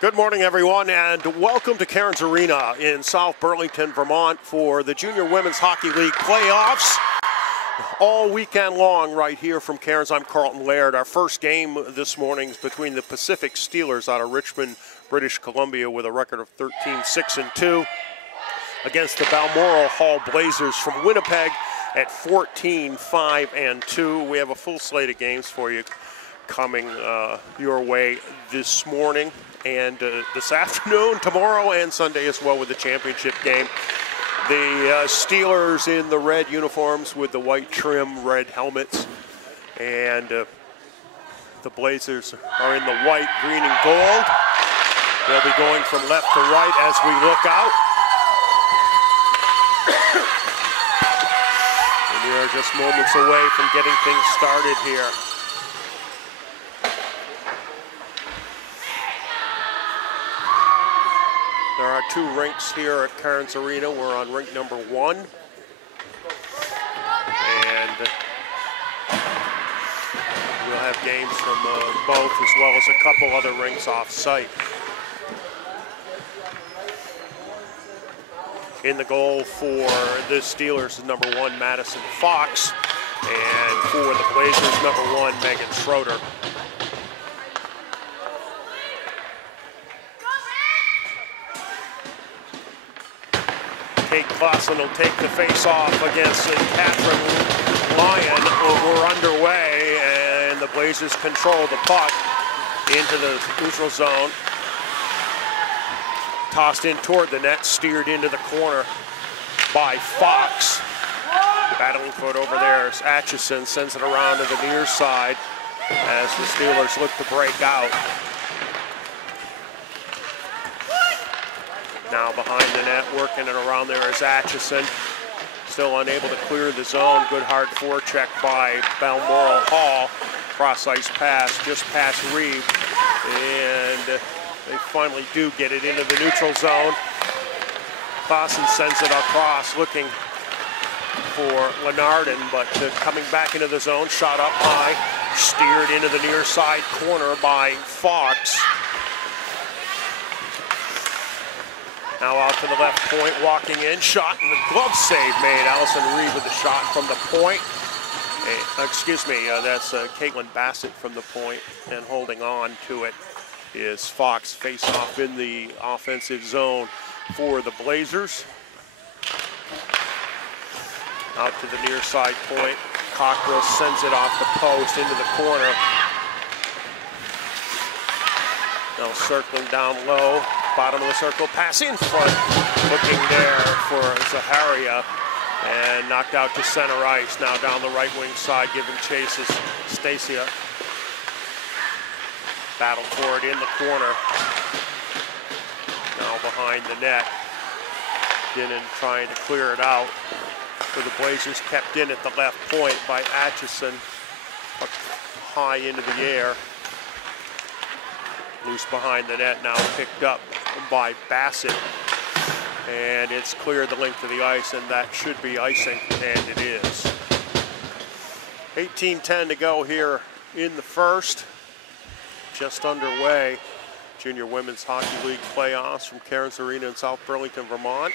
Good morning, everyone, and welcome to Cairns Arena in South Burlington, Vermont for the Junior Women's Hockey League playoffs. All weekend long right here from Cairns, I'm Carlton Laird. Our first game this morning is between the Pacific Steelers out of Richmond, British Columbia, with a record of 13-6-2 against the Balmoral Hall Blazers from Winnipeg at 14-5-2. We have a full slate of games for you coming your way this morning and this afternoon, tomorrow, and Sunday as well with the championship game. The Steelers in the red uniforms with the white trim, red helmets, and the Blazers are in the white, green, and gold. They'll be going from left to right as we look out. And we are just moments away from getting things started here. There are two rinks here at Cairns Arena. We're on rink number 1. And we'll have games from both, as well as a couple other rinks off-site. In the goal for the Steelers is number 1, Madison Fox. And for the Blazers, number 1, Megan Schroeder. Kate Clausen will take the face-off against Catherine Lyon. We're underway, and the Blazers control the puck into the neutral zone. Tossed in toward the net, steered into the corner by Fox. Battling for it over there is Atchison, sends it around to the near side as the Steelers look to break out. Now behind the net, working it around there is Atchison. Still unable to clear the zone. Good hard forecheck by Balmoral Hall. Cross-ice pass, just past Reeve. And they finally do get it into the neutral zone. Clausen sends it across, looking for Lenardin, but coming back into the zone, shot up high, steered into the near side corner by Fox. Now out to the left point, walking in, shot, and the glove save made. Allison Reed with the shot from the point. That's Caitlin Bassett from the point, and holding on to it is Fox. Face off in the offensive zone for the Blazers. Out to the near side point. Cockrell sends it off the post into the corner. Now circling down low. Bottom of the circle, pass in front, looking there for Zaharia, and knocked out to center ice. Now down the right wing side, giving chase is Stacia. Battle for it in the corner. Now behind the net. Dinnan trying to clear it out. For the Blazers, kept in at the left point by Atchison, up high into the air. Loose behind the net, now picked up by Bassett, and it's cleared the length of the ice, and that should be icing, and it is. 18:10 to go here in the first. Just underway. Junior Women's Hockey League playoffs from Cairns Arena in South Burlington, Vermont.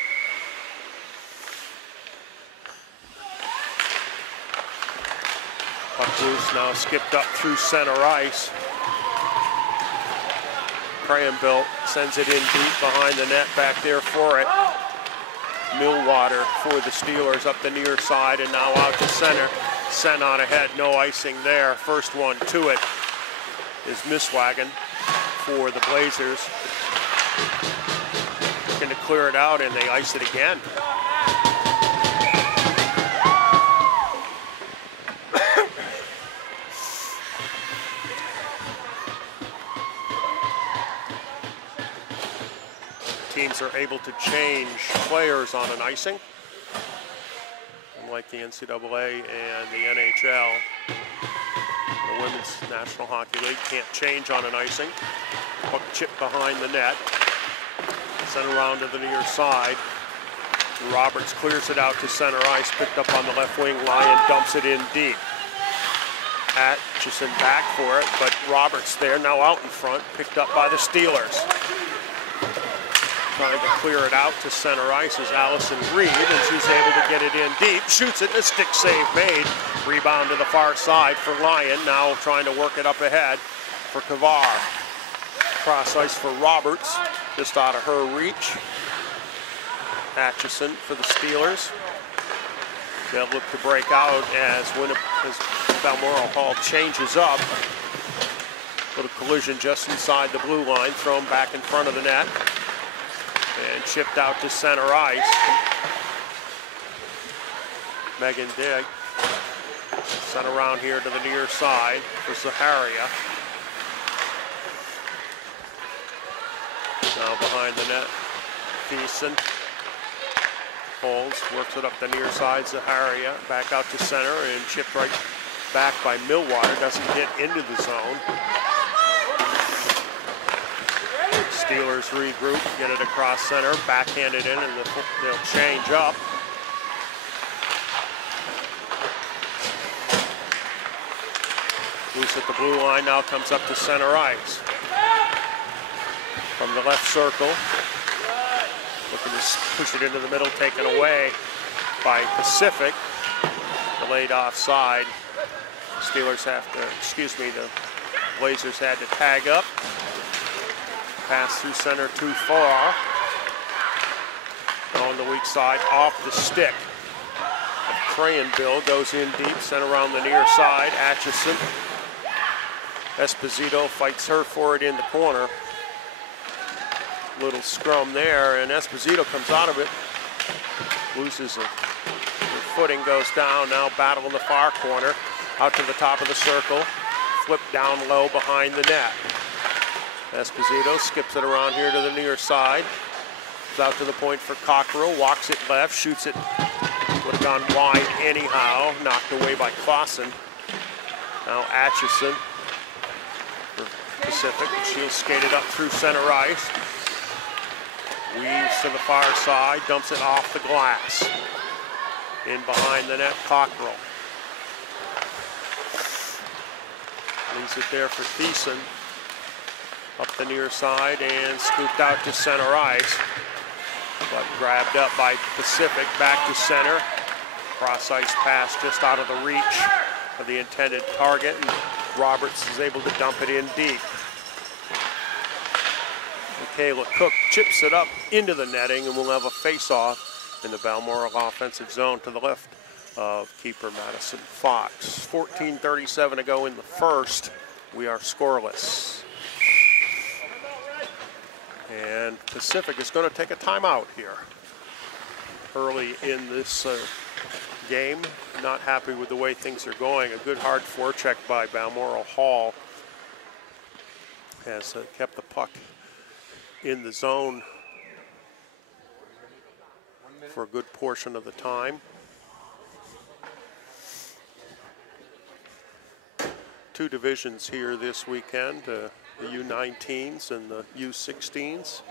Puck loose, now skipped up through center ice. Cranbill sends it in deep behind the net, back there for it. Millwater for the Steelers up the near side, and now out to center. Sent on ahead, no icing there. First one to it is Misswagen for the Blazers. Looking to clear it out, and they ice it again. Teams are able to change players on an icing. Unlike the NCAA and the NHL, the Women's National Hockey League can't change on an icing. Puck chipped behind the net. Sent around to the near side. Roberts clears it out to center ice, picked up on the left wing. Lyon dumps it in deep. Atchison back for it, but Roberts there, now out in front, picked up by the Steelers. Trying to clear it out to center ice is Allison Reed, and she's able to get it in deep. Shoots it, and a stick save made. Rebound to the far side for Lyon, now trying to work it up ahead for Kavar. Cross ice for Roberts, just out of her reach. Atchison for the Steelers. They'll look to break out as Balmoral Hall changes up. Little collision just inside the blue line, thrown back in front of the net. And chipped out to center ice. Megan Dick sent around here to the near side for Zaharia. Now behind the net, Thiessen holds, works it up the near side. Zaharia back out to center and chipped right back by Millwater. Doesn't hit into the zone. Steelers regroup, get it across center, backhanded in, and they'll change up. Loose at the blue line, now comes up to center ice. From the left circle, looking to push it into the middle, taken away by Pacific. Delayed offside. Steelers have to, the Blazers had to tag up. Pass through center too far. On the weak side, off the stick. Crayenville goes in deep, sent around the near side. Atchison. Esposito fights her for it in the corner. Little scrum there, and Esposito comes out of it. Loses her footing, goes down. Now battle in the far corner. Out to the top of the circle. Flip down low behind the net. Esposito skips it around here to the near side. Out to the point for Cockrell, walks it left, shoots it. Would have gone wide anyhow, knocked away by Clausen. Now Atchison for Pacific, she'll skate it up through center ice. Weaves to the far side, dumps it off the glass. In behind the net, Cockrell. Leaves it there for Thiessen. Up the near side and scooped out to center ice. But grabbed up by Pacific, back to center. Cross ice pass just out of the reach of the intended target, and Roberts is able to dump it in deep. Michaela Cook chips it up into the netting, and we'll have a face-off in the Balmoral offensive zone to the left of keeper Madison Fox. 14:37 to go in the first. We are scoreless. And Pacific is going to take a timeout here early in this game. Not happy with the way things are going. A good hard forecheck by Balmoral Hall has kept the puck in the zone for a good portion of the time. Two divisions here this weekend. The U-19s and the U-16s.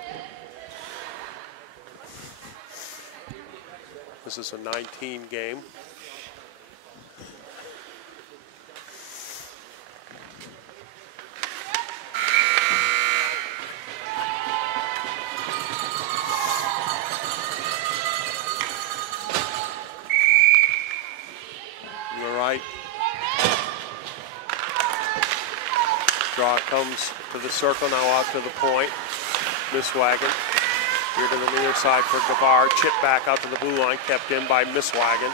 This is a 19 game. All right. Draw comes to the circle, now out to the point. Misswagen. Here to the near side for Gavar. Chip back out to the blue line, kept in by Misswagen.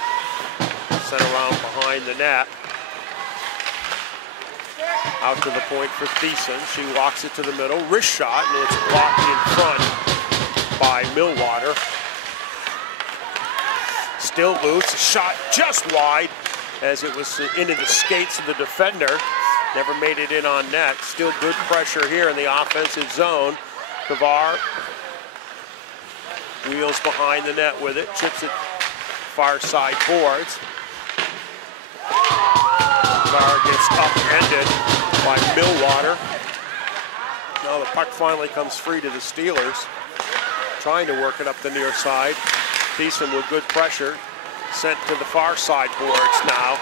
Sent around behind the net. Out to the point for Thiessen. She walks it to the middle. Wrist shot, and it's blocked in front by Millwater. Still loose. Shot just wide as it was into the skates of the defender. Never made it in on net. Still good pressure here in the offensive zone. Kavar wheels behind the net with it. Chips it far side boards. Kavar gets upended by Millwater. Now the puck finally comes free to the Steelers. Trying to work it up the near side. Thiessen with good pressure. Sent to the far side boards now.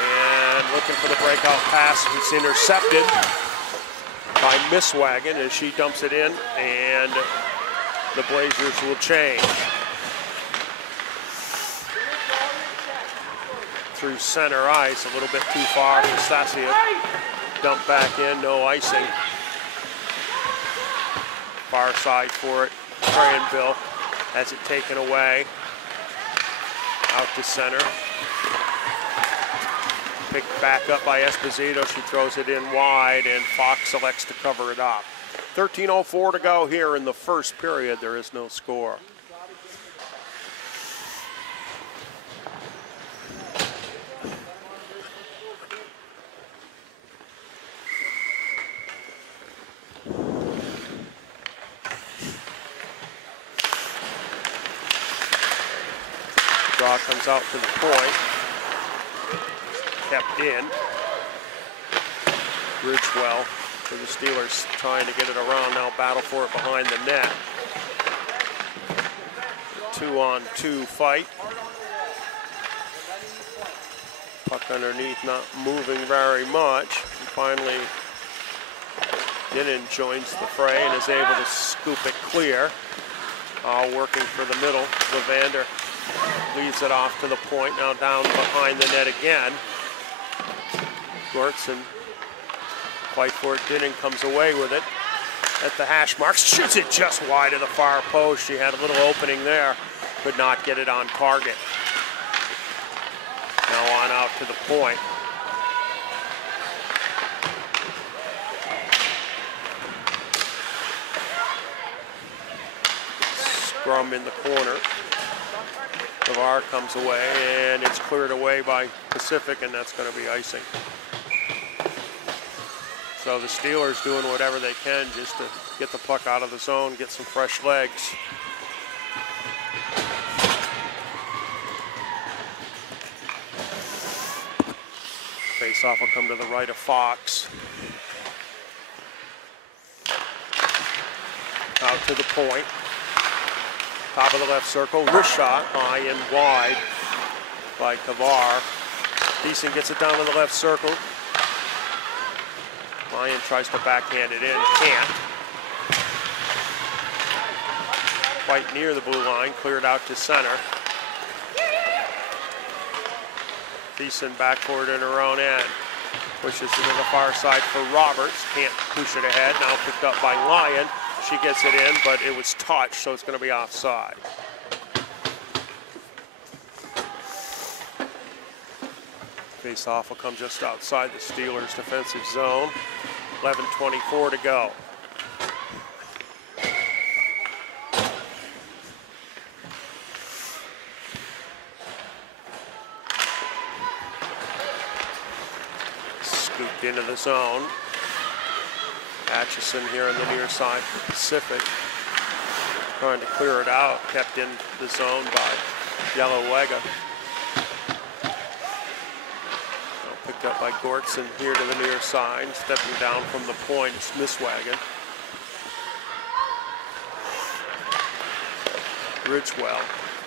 And looking for the breakout pass. It's intercepted by Misswagon as she dumps it in, and the Blazers will change. Through center ice, a little bit too far for Stasia. Dump back in, no icing. Far side for it. Granville has it taken away. Out to center. Picked back up by Esposito. She throws it in wide, and Fox selects to cover it up. 13:04 to go here in the first period. There is no score. Draw comes out to the point. Kept in. Ridgewell for the Steelers trying to get it around, now battle for it behind the net. 2-on-2 fight. Puck underneath, not moving very much. And finally, Dinnan joins the fray and is able to scoop it clear. All working for the middle. Levander leads it off to the point, now down behind the net again. Gortson fight for it. Dinnan comes away with it at the hash marks. Shoots it just wide of the far post. She had a little opening there. Could not get it on target. Now on out to the point. Scrum in the corner. Navarre comes away, and it's cleared away by Pacific, and that's going to be icing. So the Steelers doing whatever they can just to get the puck out of the zone, get some fresh legs. Face-off will come to the right of Fox. Out to the point. Top of the left circle, wrist shot, high and wide by Kavar. Deason gets it down to the left circle. Ryan tries to backhand it in, can't. Quite near the blue line, cleared out to center. Deason backboard in her own end. Pushes it to the far side for Roberts, can't push it ahead, now picked up by Lyon. She gets it in, but it was touched, so it's going to be offside. Face-off will come just outside the Steelers' defensive zone. 11:24 to go. Scooped into the zone. Atchison here on the near side for Pacific. Trying to clear it out, kept in the zone by Yellowega. Picked up by Gortson here to the near side. Stepping down from the point, it's Misswagon. Ridgewell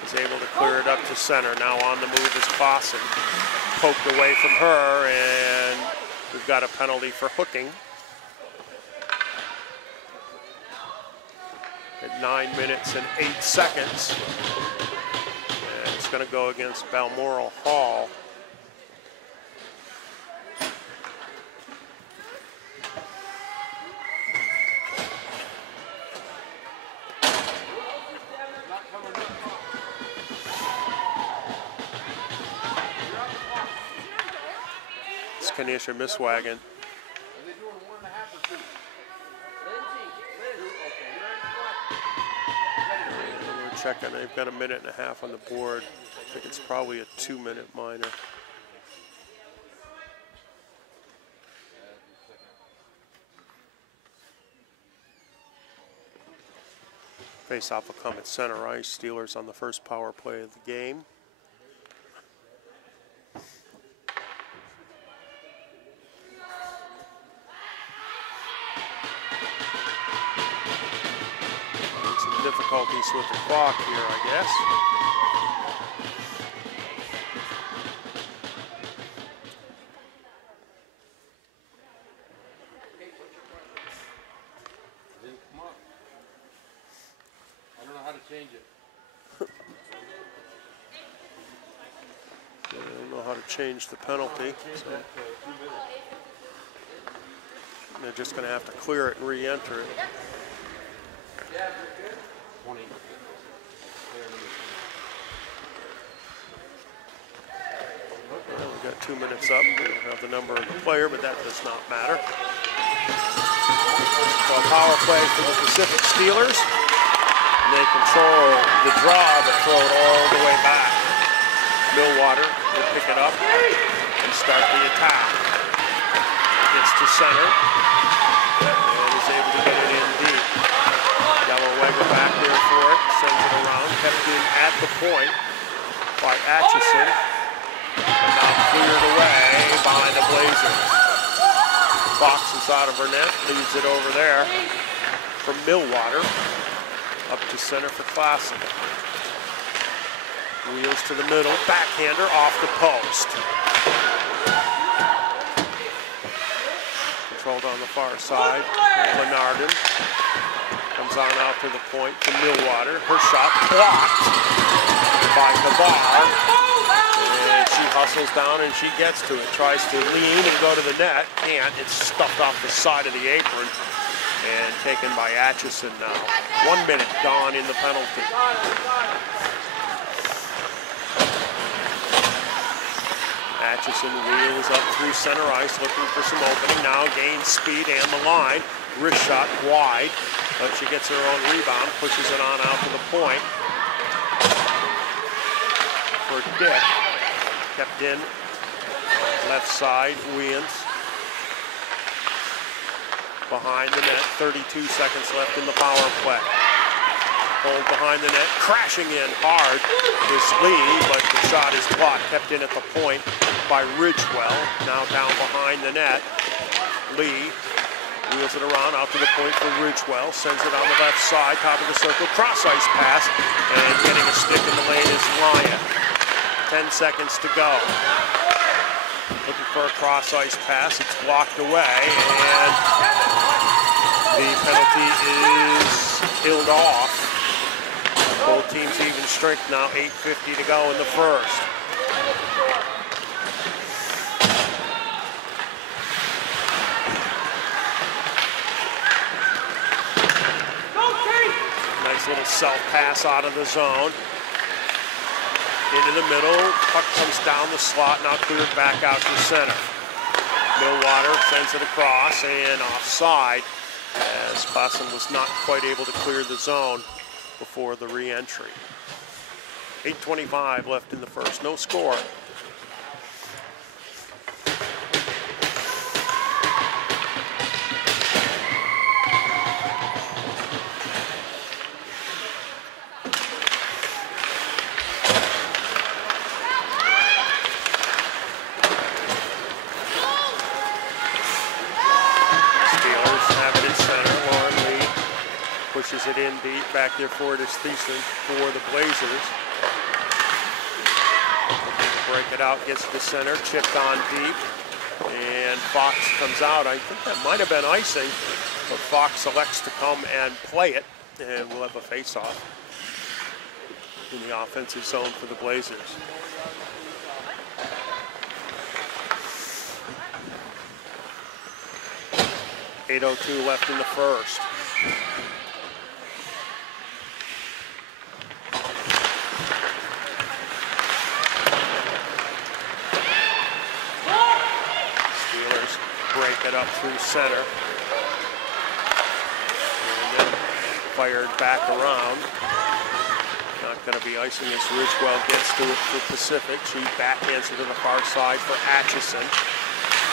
is able to clear it up to center. Now on the move is Fossen. Poked away from her, and we've got a penalty for hooking. At 9 minutes and 8 seconds. And it's going to go against Balmoral Hall. It's Kanisha Misswagon. Checking, they've got a minute and a half on the board. I think it's probably a 2-minute minor. Face-off will come at center ice. Steelers on the first power play of the game. Difficulties with the clock here, I guess. change it. I don't know how to change the penalty. So they're just going to have to clear it and re-enter it. 20. Well, we've got 2 minutes up. We don't have the number of the player, but that does not matter. So a power play for the Pacific Steelers. And they control the draw, but throw it all the way back. Millwater will pick it up and start the attack. Gets to center and is able to get it in deep. Delaware back there for it, sends it around, kept in at the point by Atchison. And now cleared away by the Blazers. Fox is out of her net, leaves it over there from Millwater. Up to center for Classic. Wheels to the middle, backhander off the post. Controlled on the far side. Lenardin comes on out to the point to Millwater. Her shot blocked by Navarre. And she hustles down and she gets to it. Tries to lean and go to the net. Can't. It's stuffed off the side of the apron. And taken by Atchison now. 1 minute gone in the penalty. Atchison wheels up through center ice, looking for some opening. Now gains speed and the line. Wrist shot wide, but she gets her own rebound, pushes it on out to the point. For Dick, kept in, left side, Williams. Behind the net, 32 seconds left in the power play. Hold behind the net, crashing in hard is Lee, but the shot is blocked, kept in at the point by Ridgewell. Now down behind the net, Lee wheels it around out to the point for Ridgewell, sends it on the left side, top of the circle, cross ice pass, and getting a stick in the lane is Lyon. 10 seconds to go. Looking for a cross ice pass, it's blocked away, and the penalty is killed off. Both teams even strength now, 8:50 to go in the first. Nice little self-pass out of the zone. Into the middle, puck comes down the slot, now cleared back out to center. Millwater sends it across and offside, as Boston was not quite able to clear the zone before the re-entry. 8:25 left in the first, no score. Pushes it in deep, back there for it is Thiessen for the Blazers. Break it out, gets to center, chipped on deep, and Fox comes out. I think that might have been icing, but Fox elects to come and play it, and we'll have a face-off in the offensive zone for the Blazers. .802 left in the first. Break it up through center. And then fired back around. Not going to be icing as Ridgewell gets to it for Pacific. She backhands it to the far side for Atchison.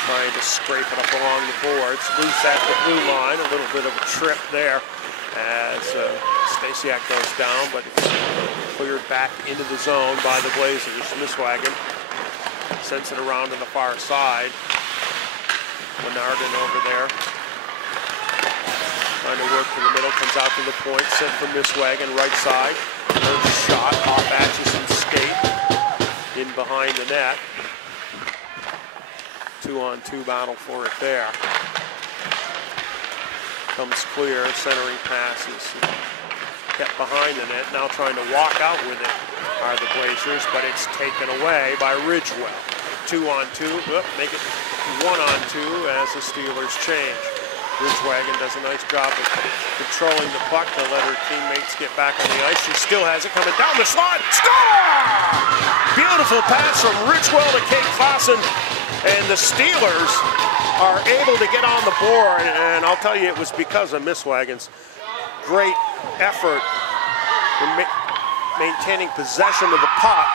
Trying to scrape it up along the boards. Loose at the blue line. A little bit of a trip there as Stasiak goes down, but it's cleared back into the zone by the Blazers. Misswagen sends it around to the far side. Lenardin over there. Trying to work to the middle, comes out to the point, sent for Misswagen, right side. First shot off Atchison's skate, in behind the net. 2-on-2 battle for it there. Comes clear, centering passes. kept behind the net. Now trying to walk out with it are the Blazers, but it's taken away by Ridgewell. 2-on-2, make it 1-on-2 as the Steelers change. Ridgewagon does a nice job of controlling the puck to let her teammates get back on the ice. She still has it coming down the slot. Score! Beautiful pass from Ridgewell to Kate Clausen, and the Steelers are able to get on the board, and I'll tell you, it was because of Misswagen's great effort in maintaining possession of the puck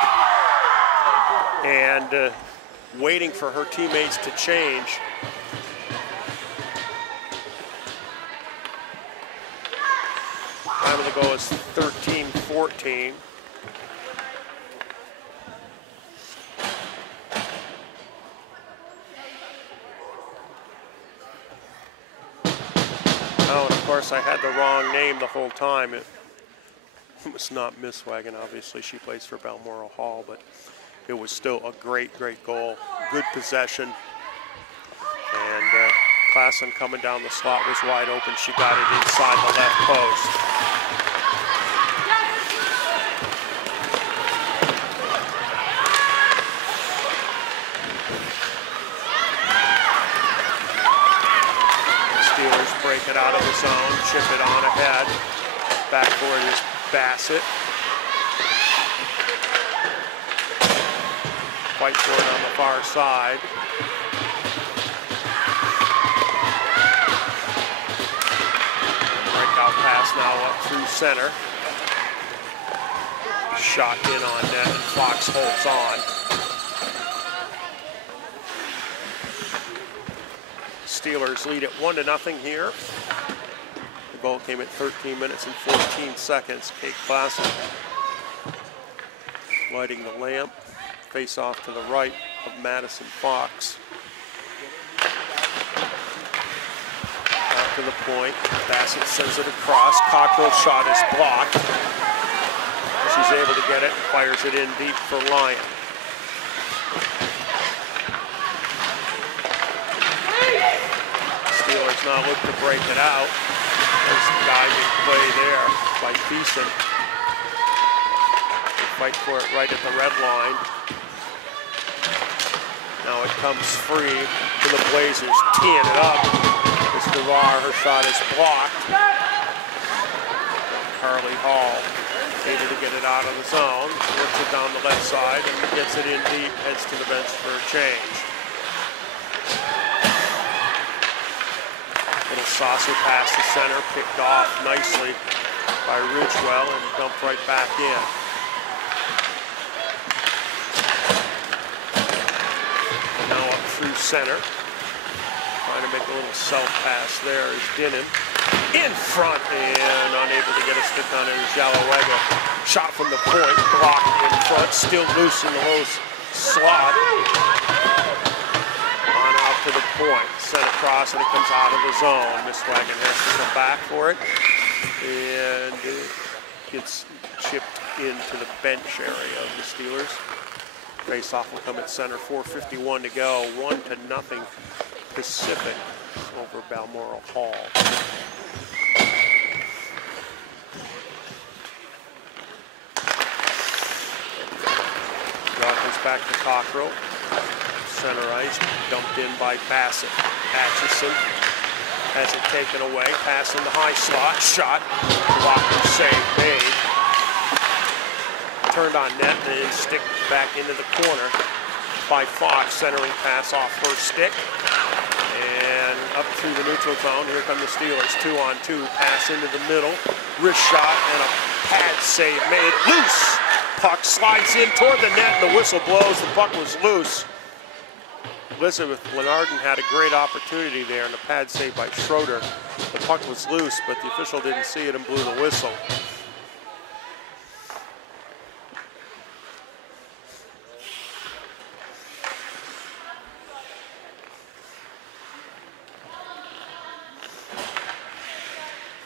and waiting for her teammates to change. Time of the goal is 13-14. Oh, and of course I had the wrong name the whole time. It was not Misswagen, obviously. She plays for Balmoral Hall, but it was still a great, great goal. Good possession. And Clausen coming down the slot was wide open. She got it inside the left post. Steelers break it out of the zone, chip it on ahead. Backboard is Bassett. Fight for it on the far side. Breakout pass now up through center. Shot in on net, and Fox holds on. Steelers lead it 1-0 here. The goal came at 13 minutes and 14 seconds. Kate Clausen lighting the lamp. Face off to the right of Madison Fox. Out to the point. Bassett sends it across. Cockrell's shot is blocked. She's able to get it and fires it in deep for Lyon. Steelers now look to break it out. There's the diving play there by Thiessen. They fight for it right at the red line. Now it comes free to the Blazers, teeing it up. It's Navarre, her shot is blocked. Carly Hall able to get it out of the zone, works it down the left side and gets it in deep, heads to the bench for a change. Little saucer pass to center, picked off nicely by Ridgewell and dumped right back in. Through center, trying to make a little self-pass there is Dinnan. In front and unable to get a stick on it is JWHL. Shot from the point, blocked in front, still loose in the low slot. On out to the point, sent across and it comes out of the zone. Misswagen has to come back for it. And it gets chipped into the bench area of the Steelers. Face-off will come at center, 4:51 to go, 1-0 Pacific over Balmoral Hall. Draw comes back to Cockrell. Center ice, dumped in by Bassett. Atchison has it taken away, pass in the high slot, shot, blocker save made. Turned on net and then stick back into the corner by Fox, centering pass off her stick and up through the neutral zone. Here come the Steelers, 2-on-2, pass into the middle, wrist shot and a pad save made, loose. Puck slides in toward the net and the whistle blows. The puck was loose. Elizabeth Lenardon had a great opportunity there and a pad save by Schroeder. The puck was loose, but the official didn't see it and blew the whistle.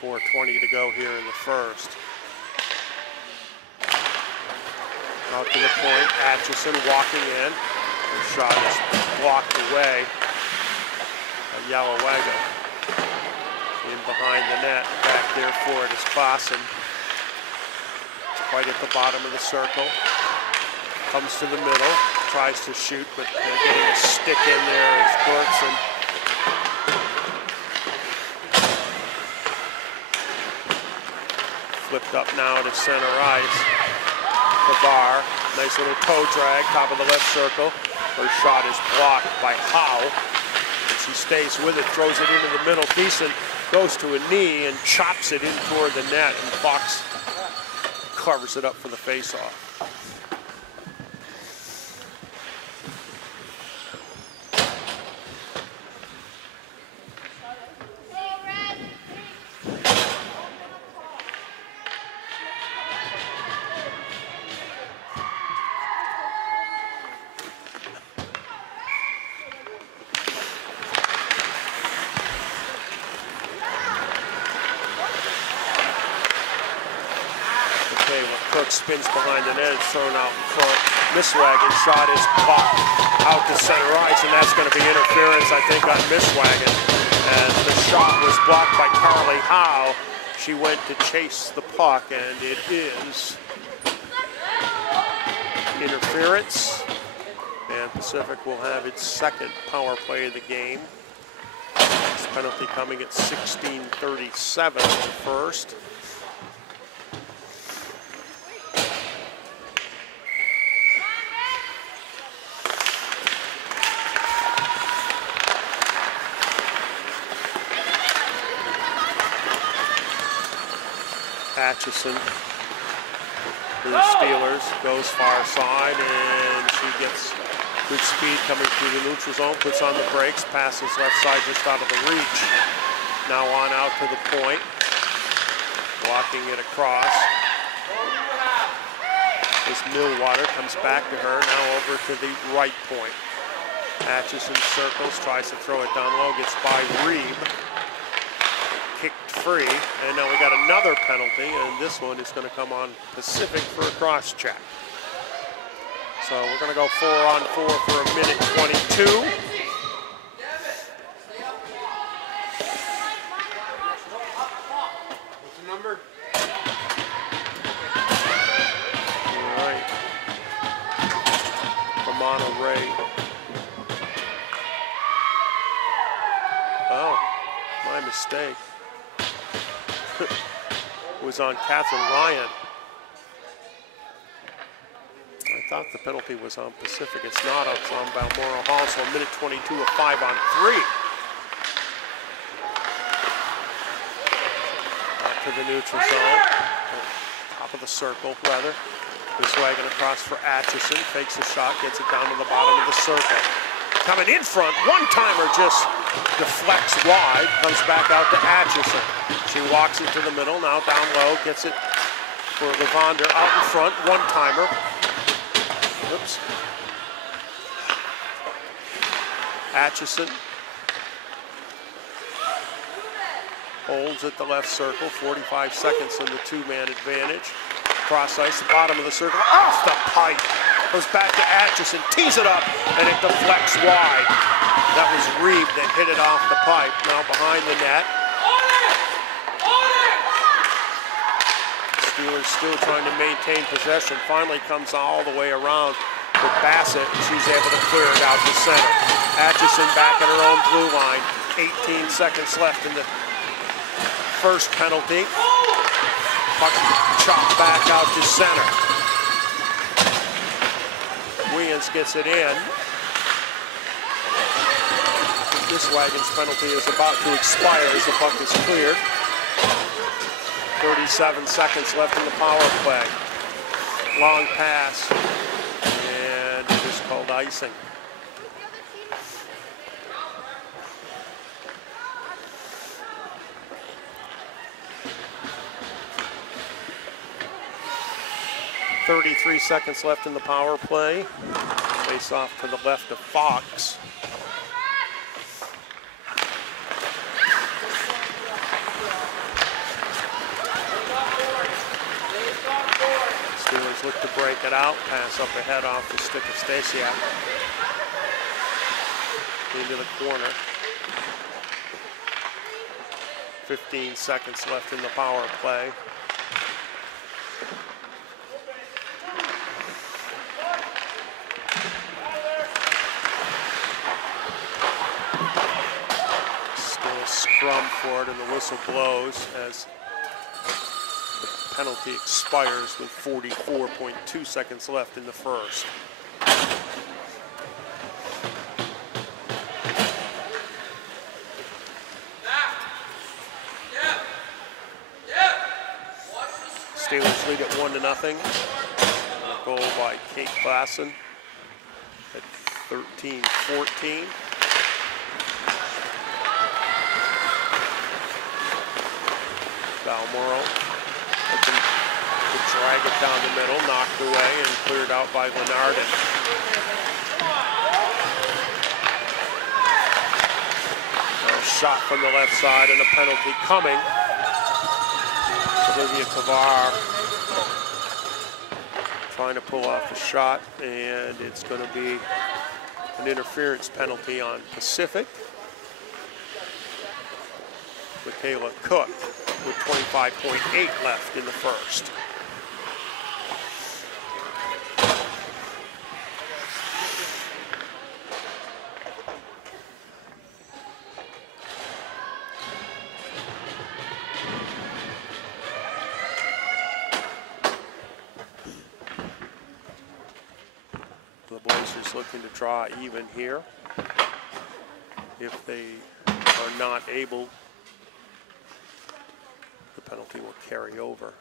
.4:20 to go here in the first. Out to the point, Atchison walking in. The shot is blocked away by JWHL. In behind the net, back there for it is Clausen. right at the bottom of the circle. Comes to the middle, tries to shoot, but they're getting a stick in there as Berkson. Flipped up now to center ice. The bar, nice little toe drag, top of the left circle. Her shot is blocked by Howe. And she stays with it, throws it into the middle. Thiessen goes to a knee and chops it in toward the net, and Fox covers it up for the face-off. Spins behind the net, thrown out in front. Misswagen shot is popped out to center ice, and that's going to be interference, I think, on Misswagen. As the shot was blocked by Carly Howe, she went to chase the puck, and it is interference. And Pacific will have its second power play of the game. This penalty coming at 16:37 in the first. Atchison, for the Steelers, goes far side, and she gets good speed coming through the neutral zone, puts on the brakes, passes left side just out of the reach. Now on out to the point, walking it across. This Millwater comes back to her, now over to the right point. Atchison circles, tries to throw it down low, gets by Reeb. Kicked free, and now we got another penalty, and this one is going to come on Pacific for a cross check. So we're going to go 4-on-4 for a minute 22. What's the number? All right. Romano Ray. Oh, my mistake. Was on Catherine Ryan. I thought the penalty was on Pacific. It's not. It's on Balmoral Hall. So a minute 22 of 5-on-3. Back to the neutral zone. Top of the circle, rather. Misswagen across for Atchison. Fakes a shot, gets it down to the bottom of the circle. Coming in front, one-timer just deflects wide, comes back out to Atchison. She walks it to the middle, now down low, gets it for Levander out in front, one-timer. Oops. Atchison holds at the left circle, 45 seconds in the two-man advantage. Cross ice, the bottom of the circle, off the pipe. Goes back to Atchison, tees it up, and it deflects wide. That was Reeb that hit it off the pipe. Now behind the net. Steelers still trying to maintain possession. Finally comes all the way around with Bassett, and she's able to clear it out to center. Atchison back at her own blue line. 18 seconds left in the first penalty. Puck chopped back out to center. Williams gets it in. Misswagen's penalty is about to expire as the puck is cleared. 37 seconds left in the power play. Long pass, and it is called icing. .33 seconds left in the power play. Face off to the left of Fox. Steelers look to break it out. Pass up ahead off the stick of Stasiak. Into the corner. 15 seconds left in the power play. thrum for it, and the whistle blows as the penalty expires with 44.2 seconds left in the first. Steelers lead at 1-0. A goal by Kate Klassen at 13-14. Balmoral looking to drag it down the middle, knocked away and cleared out by Lenardin. A shot from the left side and a penalty coming. Olivia Kavar trying to pull off a shot, and it's going to be an interference penalty on Pacific. Michaela Cook with 25.8 left in the first. Looking to draw even here. If they are not able, the penalty will carry over.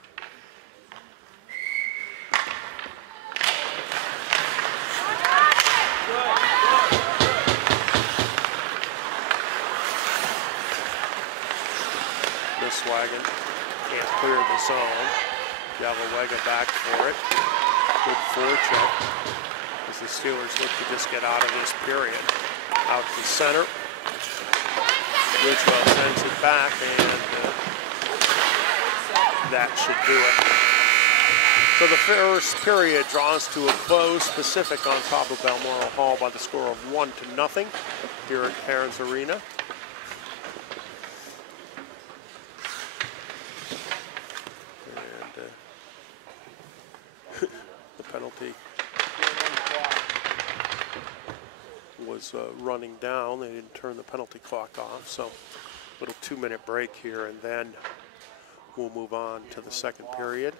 This wagon can't clear the zone. Yalawega back for it. Good forecheck as the Steelers look to just get out of this period. Out to center. Ridgewell sends it back, and that should do it. So the first period draws to a close. Pacific on top of Balmoral Hall by the score of 1-0 here at Cairns Arena. And the penalty was running down. They didn't turn the penalty clock off, so little 2-minute break here, and then we'll move on to the second period.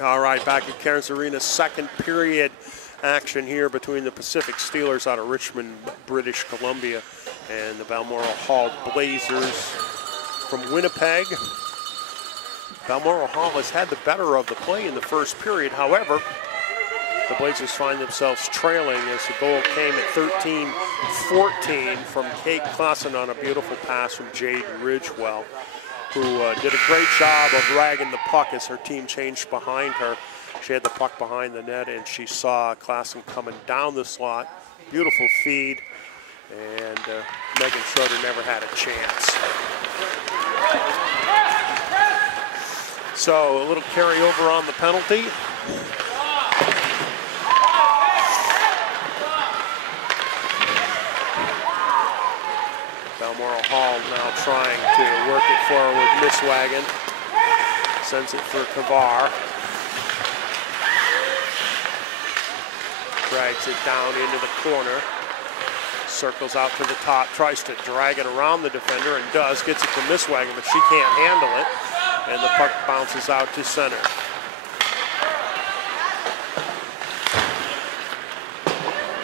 All right, back at Cairns Arena, second period action here between the Pacific Steelers out of Richmond, British Columbia, and the Balmoral Hall Blazers from Winnipeg. Balmoral Hall has had the better of the play in the first period. However, the Blazers find themselves trailing as the goal came at 13-14 from Kate Klassen on a beautiful pass from Jade Ridgewell, who did a great job of ragging the puck as her team changed behind her. She had the puck behind the net, and she saw Klassen coming down the slot. Beautiful feed, and Megan Schroeder never had a chance. So a little carryover on the penalty. Balmoral Hall now trying to work it forward with Misswagen. Sends it for Kavar. Drags it down into the corner. Circles out to the top, tries to drag it around the defender and does. Gets it to Misswagen, but she can't handle it. And the puck bounces out to center.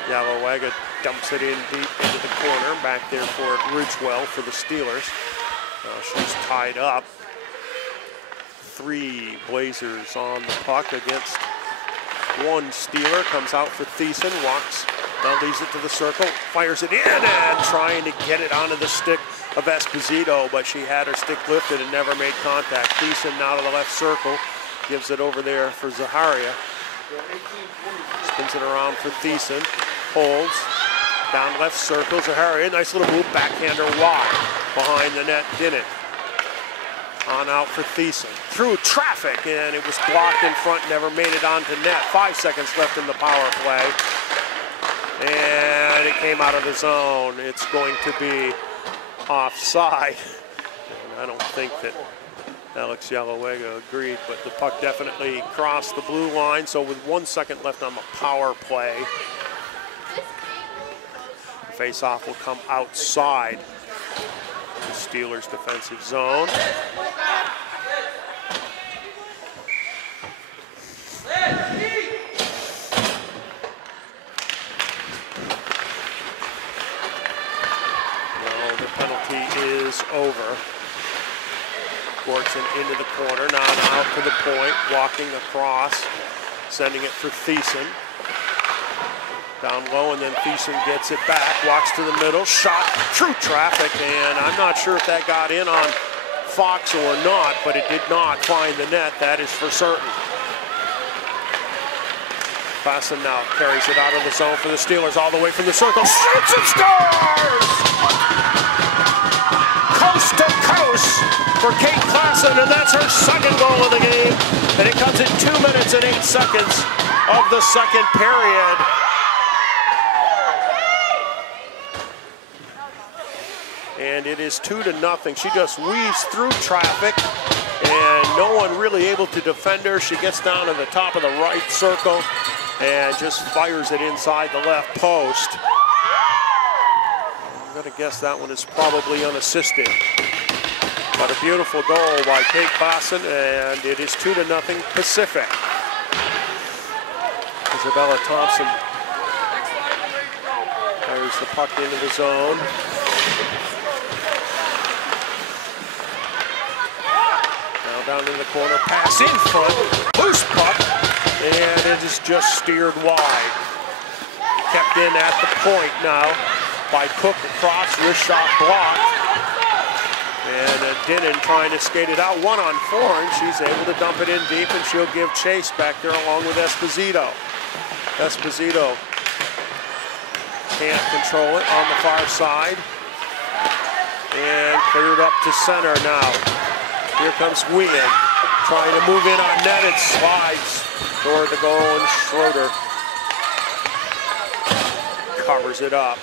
Yalawaga dumps it in deep into the corner. Back there for Ridgewell for the Steelers. She's tied up. 3 Blazers on the puck against 1 Steeler. Comes out for Thiessen, walks, now leaves it to the circle, fires it in, and trying to get it onto the stick of Esposito, but she had her stick lifted and never made contact. Thiessen now to the left circle, gives it over there for Zaharia. Spins it around for Thiessen, holds, down left circle, Zaharia, nice little move, backhander wide, behind the net, didn't. On out for Thiessen, through traffic, and it was blocked in front, never made it onto net. 5 seconds left in the power play, and it came out of the zone. It's going to be offside. And I don't think that Alex Yalawaga agreed, but the puck definitely crossed the blue line. So with 1 second left on the power play, face-off will come outside the Steelers' defensive zone. Well, the penalty is over. Gorton into the corner, now out to the point, walking across, sending it for Thiessen. Down low, and then Thiessen gets it back, walks to the middle, shot through traffic, and I'm not sure if that got in on Fox or not, but it did not find the net, that is for certain. Fasten now carries it out of the zone for the Steelers, all the way from the circle, shoots and scores! Coast to coast for Kate Klassen, and that's her second goal of the game, and it comes in 2 minutes and 8 seconds of the second period. And it is 2-0. She just weaves through traffic, and no one really able to defend her. She gets down to the top of the right circle and just fires it inside the left post. I'm going to guess that one is probably unassisted. But a beautiful goal by Kate Klassen, and it is 2-0 Pacific. Isabella Thompson fires the puck into the zone. Down in the corner, pass in front, loose puck, and it is just steered wide. Kept in at the point now by Cook across, wrist shot blocked. And Dinnan trying to skate it out, 1-on-4, and she's able to dump it in deep, and she'll give chase back there along with Esposito. Esposito can't control it on the far side, and cleared up to center now. Here comes Wieland, trying to move in on net, and slides toward the goal, and Schroeder covers it up.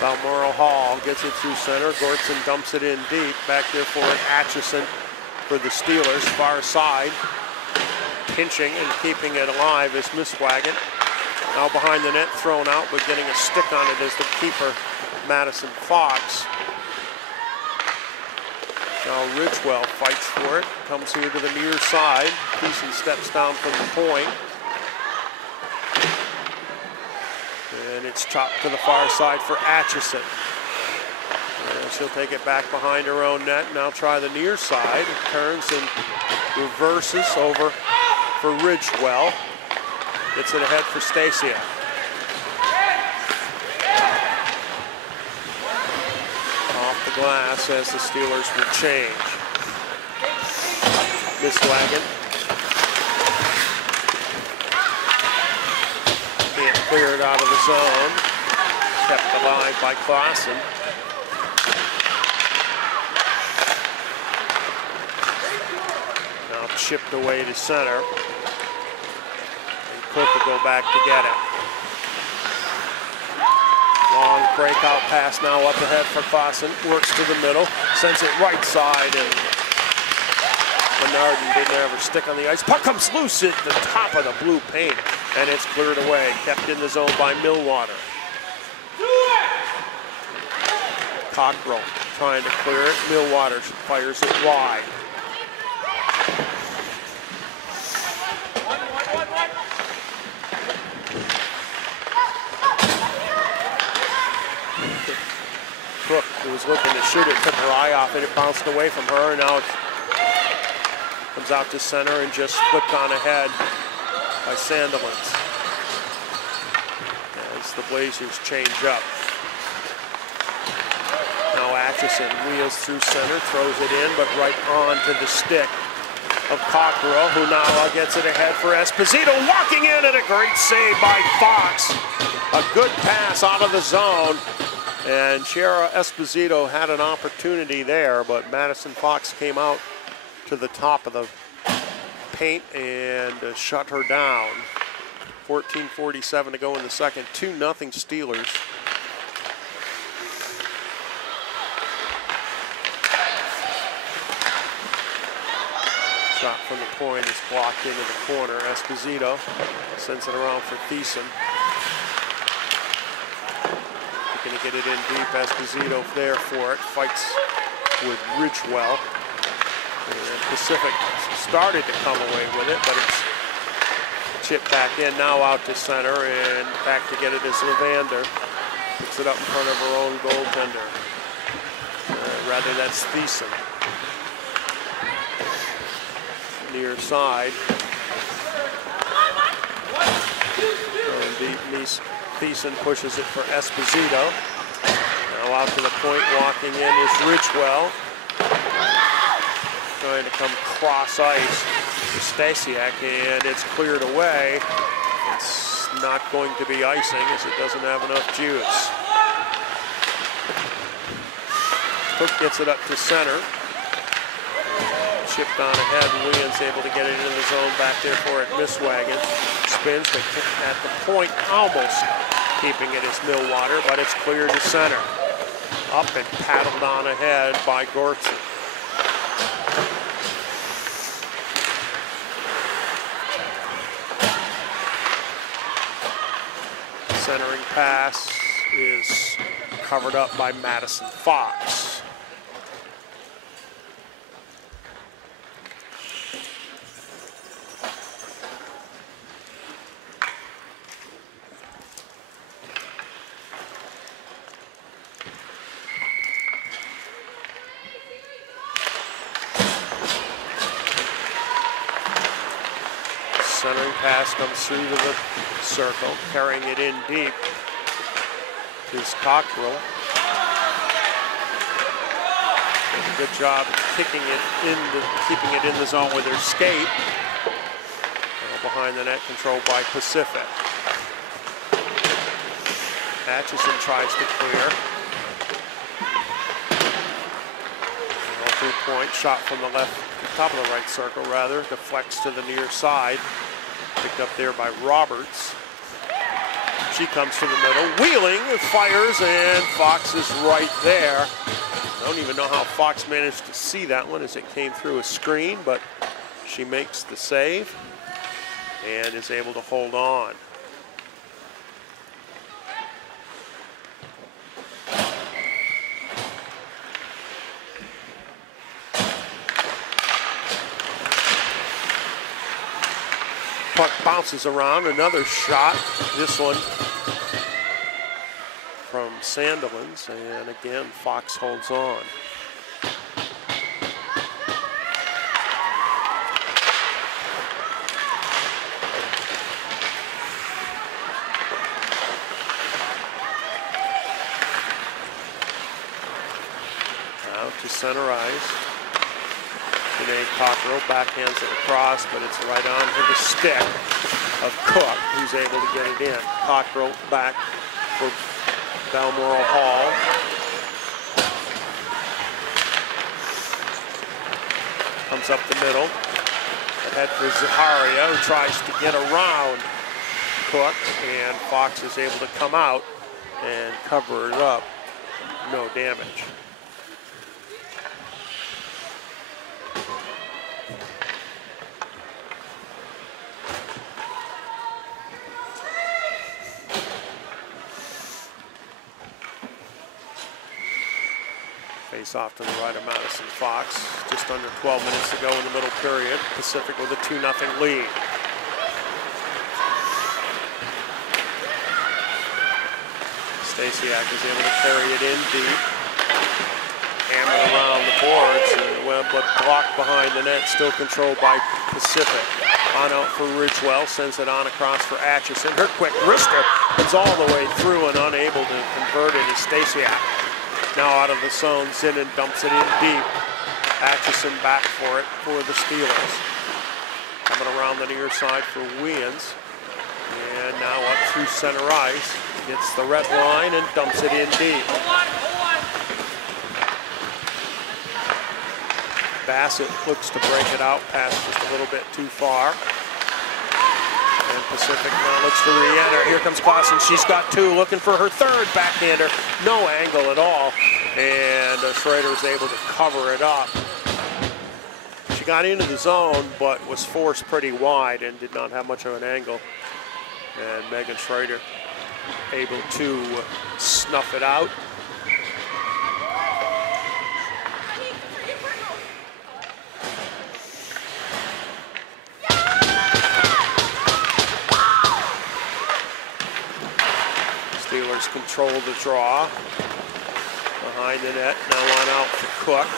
Balmoral Hall gets it through center. Gortson dumps it in deep. Back there for Atchison for the Steelers. Far side. Pinching and keeping it alive is Misswagen. Now behind the net, thrown out, but getting a stick on it is the keeper, Madison Fox. Now Ridgewell fights for it. Comes here to the near side. Thiessen steps down from the point. And it's chopped to the far side for Atchison. And she'll take it back behind her own net. Now try the near side. Turns and reverses over for Ridgewell. Gets it ahead for Stacia. Off the glass as the Steelers will change. Miswagon. Can't clear it out of the zone. Kept alive by Clausen. Now chipped away to center. And Cook will go back to get it. Long breakout pass now up ahead for Clausen. Works to the middle. Sends it right side, and Bernardin didn't ever stick on the ice. Puck comes loose at the top of the blue paint, and it's cleared away. Kept in the zone by Millwater. Cockrell trying to clear it. Millwater fires it wide. Cook, who was looking to shoot it, took her eye off it. It bounced away from her, and now it comes out to center and just flipped on ahead by Sandilands. As the Blazers change up. Now Atchison wheels through center, throws it in, but right onto the stick of Cockrell, who now gets it ahead for Esposito. Walking in, and a great save by Fox. A good pass out of the zone. And Chiara Esposito had an opportunity there, but Madison Fox came out to the top of the paint and shut her down. 14:47 to go in the second. 2-0 Steelers. Shot from the point is blocked into the corner. Esposito sends it around for Thiessen. Going to get it in deep. Esposito there for it. Fights with Ridgewell. And Pacific started to come away with it, but it's chipped back in. Now out to center, and back to get it is Levander. Puts it up in front of her own goaltender. Rather, that's Thiessen. Near side. And deep, Thiessen pushes it for Esposito. Now out to the point, walking in is Ridgewell. Trying to come cross ice to Stasiak, and it's cleared away. It's not going to be icing as it doesn't have enough juice. Cook gets it up to center. Chipped on ahead, and Williams able to get it into the zone back there for it. Miswagon spins, but at the point, almost keeping it is Millwater, but it's clear to center. Up and paddled on ahead by Gortson. Centering pass is covered up by Madison Fox. Centering pass comes through to the circle, carrying it in deep is Cockrell. Does a good job kicking it in keeping it in the zone with her skate. Behind the net, controlled by Pacific. Atchison tries to clear. 3-point shot from the left, top of the right circle rather, deflects to the near side. Picked up there by Roberts. She comes to the middle, wheeling, fires, and Fox is right there. I don't even know how Fox managed to see that one as it came through a screen, but she makes the save and is able to hold on. Puck bounces around, another shot, this one from Sandilands, and again Fox holds on. Out to center ice. Janae Cockrell backhands it across, but it's right on to the stick of Cook, who's able to get it in. Cockrell back for Balmoral Hall. Comes up the middle. Ahead for Zaharia, who tries to get around Cook, and Fox is able to come out and cover it up. No damage. Face off to the right of Madison Fox. Just under 12 minutes to go in the middle period. Pacific with a 2-0 lead. Stasiak is able to carry it in deep. Hammer around the boards, but blocked behind the net, still controlled by Pacific. On out for Ridgewell, sends it on across for Atchison. Her quick wrister comes all the way through and unable to convert it is Stasiak. Now out of the zone, Zinnan dumps it in deep. Atchison back for it for the Steelers. Coming around the near side for Weans. And now up through center ice. Gets the red line and dumps it in deep. Bassett looks to break it out past just a little bit too far. And Pacific now looks to re-enter. Here comes Clausen. She's got two, looking for her third backhander. No angle at all. And Schrader's able to cover it up. She got into the zone, but was forced pretty wide and did not have much of an angle. And Megan Schrader able to snuff it out. Steelers control the draw. Behind the net, now on out for Cook.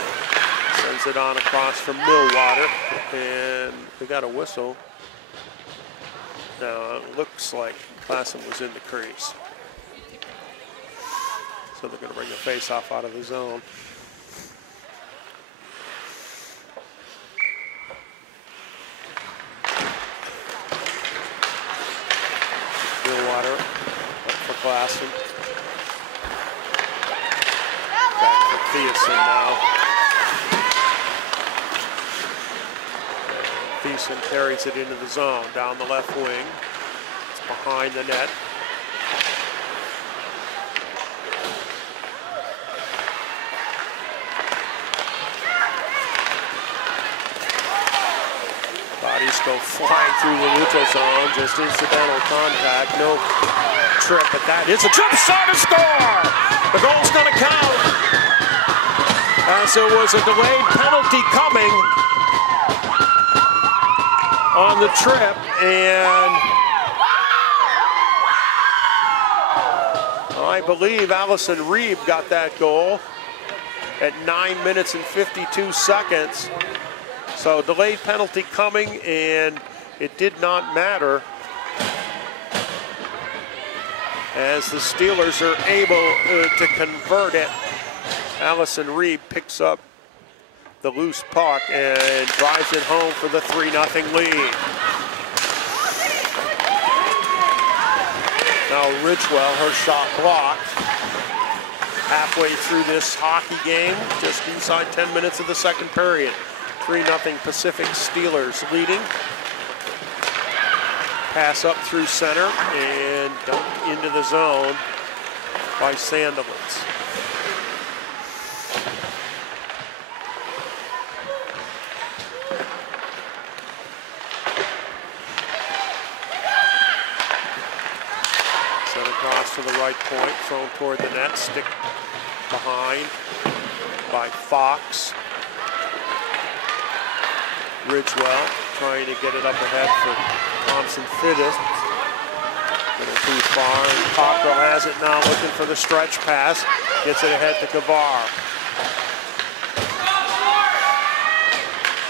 Sends it on across from Millwater, and we got a whistle. Now it looks like Classen was in the crease. So they're going to bring the face-off out of the zone. Millwater up for Classen. Back for Thiessen now. Thiessen carries it into the zone, down the left wing. It's behind the net. Bodies go flying through the neutral zone, just incidental contact, no trip, but that is a jump shot to score! The goal's gonna count, as there was a delayed penalty coming on the trip, and I believe Allison Reeb got that goal at 9 minutes and 52 seconds. So delayed penalty coming, and it did not matter, as the Steelers are able to convert it. Allison Reeb picks up the loose puck and drives it home for the 3-0 lead. Now Ridgewell, her shot blocked. Halfway through this hockey game, just inside 10 minutes of the second period. 3-0 Pacific Steelers leading. Pass up through center and dumped into the zone by Sandilands. Sent across to the right point, thrown toward the net, stick behind by Fox. Ridgewell trying to get it up ahead for Thompson-Fittis. A little too far, and Cockrell has it now, looking for the stretch pass. Gets it ahead to Kavar.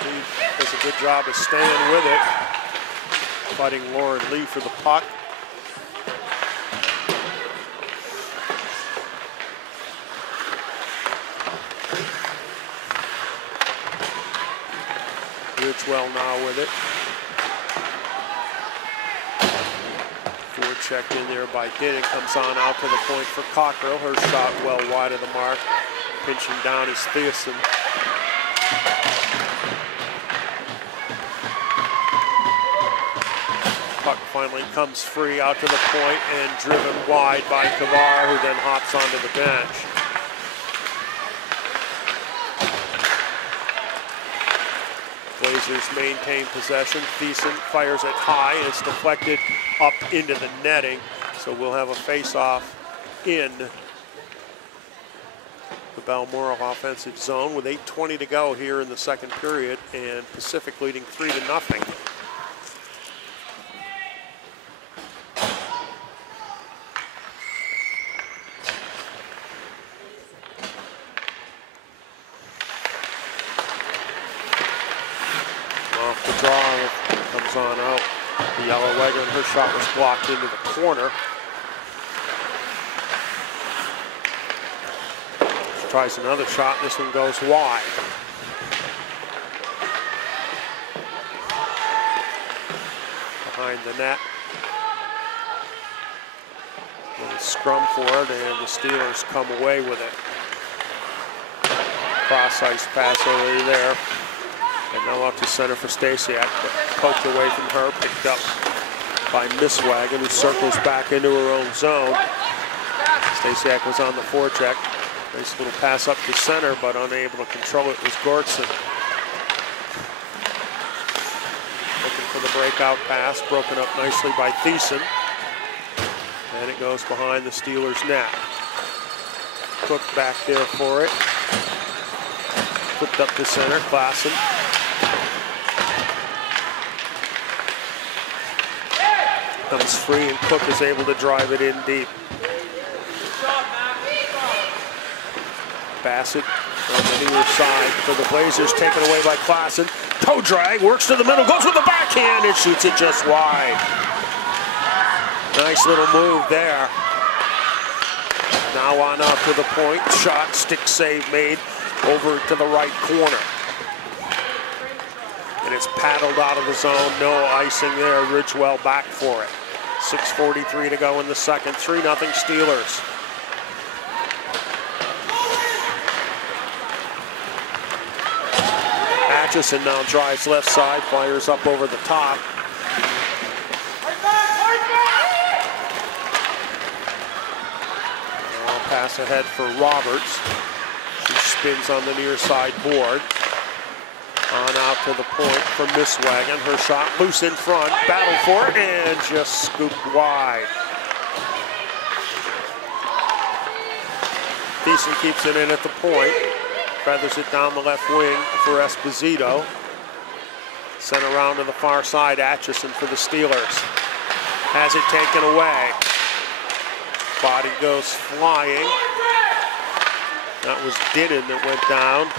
He does a good job of staying with it. Fighting Lauren Lee for the puck. Ridgewell now with it. Checked in there by Dinnan, comes on out to the point for Cockrell. Her shot well wide of the mark. Pinching down is Thiessen. Puck finally comes free out to the point and driven wide by Kavar, who then hops onto the bench. Blazers maintain possession. Thiessen fires it high, and it's deflected up into the netting. So we'll have a face-off in the Balmoral offensive zone with 8:20 to go here in the second period, and Pacific leading 3-0. Off the draw, comes on out. The yellow legger, and her shot was blocked into the corner. She tries another shot, and this one goes wide. Behind the net. Little scrum for it, and the Steelers come away with it. Cross ice pass over there. And now up to center for Stasiak, but poked away from her, picked up by Misswagen, who circles back into her own zone. Stasiak was on the forecheck. Nice little pass up to center, but unable to control it was Gortson. Looking for the breakout pass, broken up nicely by Thiessen. And it goes behind the Steelers' net. Cook back there for it. Flipped up to center, Klassen. Comes free, and Cook is able to drive it in deep. Bassett on the near side for the Blazers, taken away by Klassen. Toe drag, works to the middle, goes with the backhand, and shoots it just wide. Nice little move there. Now on out to the point, shot, stick save made over to the right corner. And it's paddled out of the zone, no icing there. Ridgewell back for it. 6:43 to go in the second, 3-0 Steelers. Atchison now drives left side, fires up over the top. Now pass ahead for Roberts. She spins on the near side board. On out to the point for Misswagen. Her shot loose in front, battle for it, and just scooped wide. Thiessen keeps it in at the point. Feathers it down the left wing for Esposito. Sent around to the far side, Atchison for the Steelers. Has it taken away. Body goes flying. That was Dinnan that went down.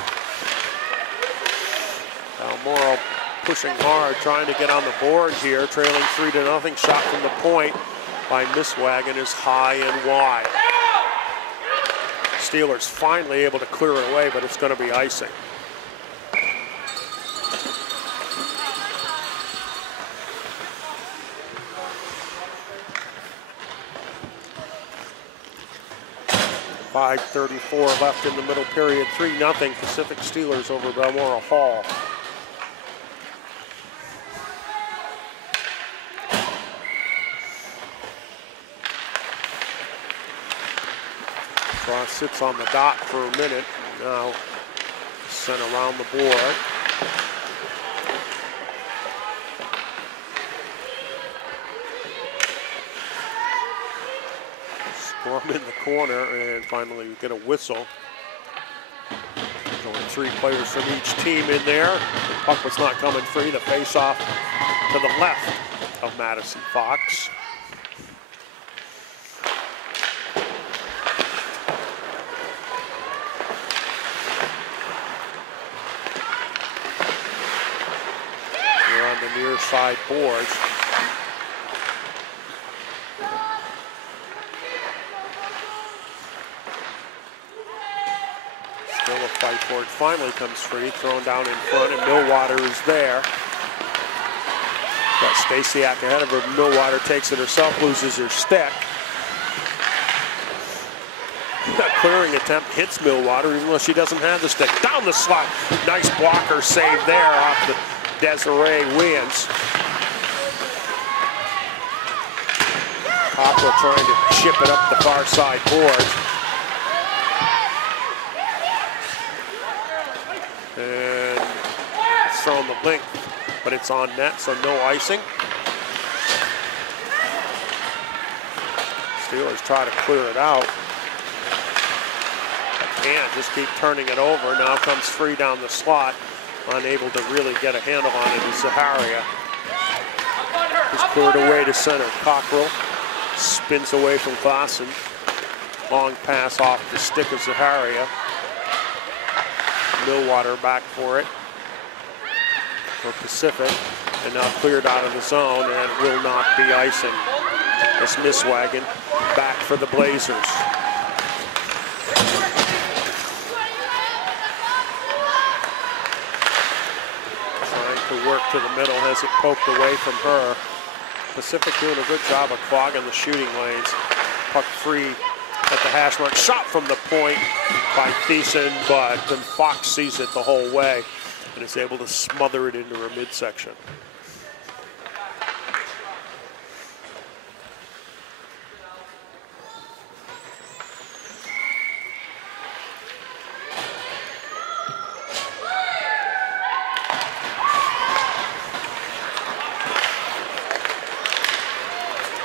Balmoral pushing hard, trying to get on the board here, trailing 3-0. Shot from the point by Misswagen is high and wide. Steelers finally able to clear it away, but it's going to be icing. .5:34 left in the middle period. 3-0 Pacific Steelers over Balmoral Hall. Cross sits on the dot for a minute. Now sent around the board. Scrum in the corner, and finally we get a whistle. Going 3 players from each team in there. The puck was not coming free. The face-off to the left of Madison Fox. Near side boards. Still a to fight for it. Finally comes free, thrown down in front, and Millwater is there. Got Stasiak ahead of her. Millwater takes it herself, loses her stick. That clearing attempt hits Millwater, even though she doesn't have the stick. Down the slot. Nice blocker save there off the Desiree Williams. Cockrell trying to chip it up the far side boards. And it's thrown the length, but it's on net, so no icing. Steelers try to clear it out. Can't, just keep turning it over. Now comes free down the slot. Unable to really get a handle on it is Zaharia. He's cleared away to center. Cockrell spins away from Klassen. Long pass off the stick of Zaharia. Millwater back for it for Pacific. And now cleared out of the zone and will not be icing. It's Miswagon back for the Blazers. To work to the middle, has it poked away from her. Pacific doing a good job of clogging the shooting lanes. Puck free at the hash mark. Shot from the point by Thiessen, but then Fox sees it the whole way and is able to smother it into her midsection.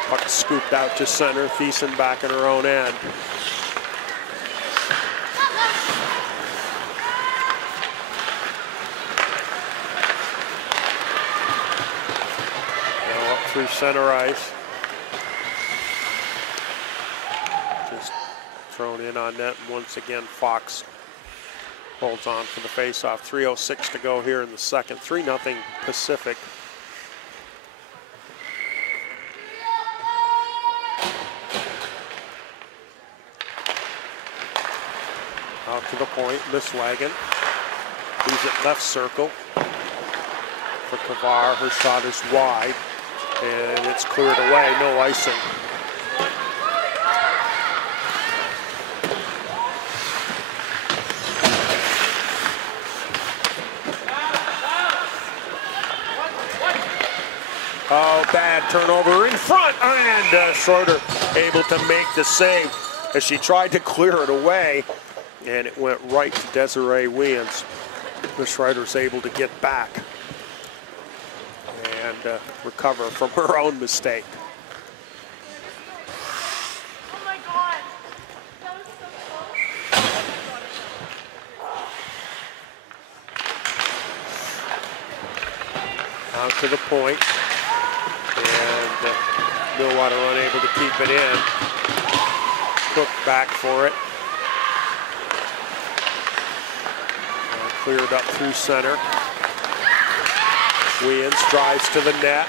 Puck scooped out to center. Thiessen back in her own end. Now up through center ice. Just thrown in on net, and once again Fox holds on for the faceoff. 3:06 to go here in the second. 3-0 Pacific. Out to the point, Miswagon. Leaves it left circle for Kavar. Her shot is wide, and it's cleared away. No icing. Oh, bad turnover in front, and Schroeder able to make the save as she tried to clear it away. And it went right to Desiree Williams. The Schroeder's able to get back and recover from her own mistake. Oh my God. That was so close. Out to the point. And Millwater unable to keep it in. Cook back for it. Cleared up through center. Williams drives to the net.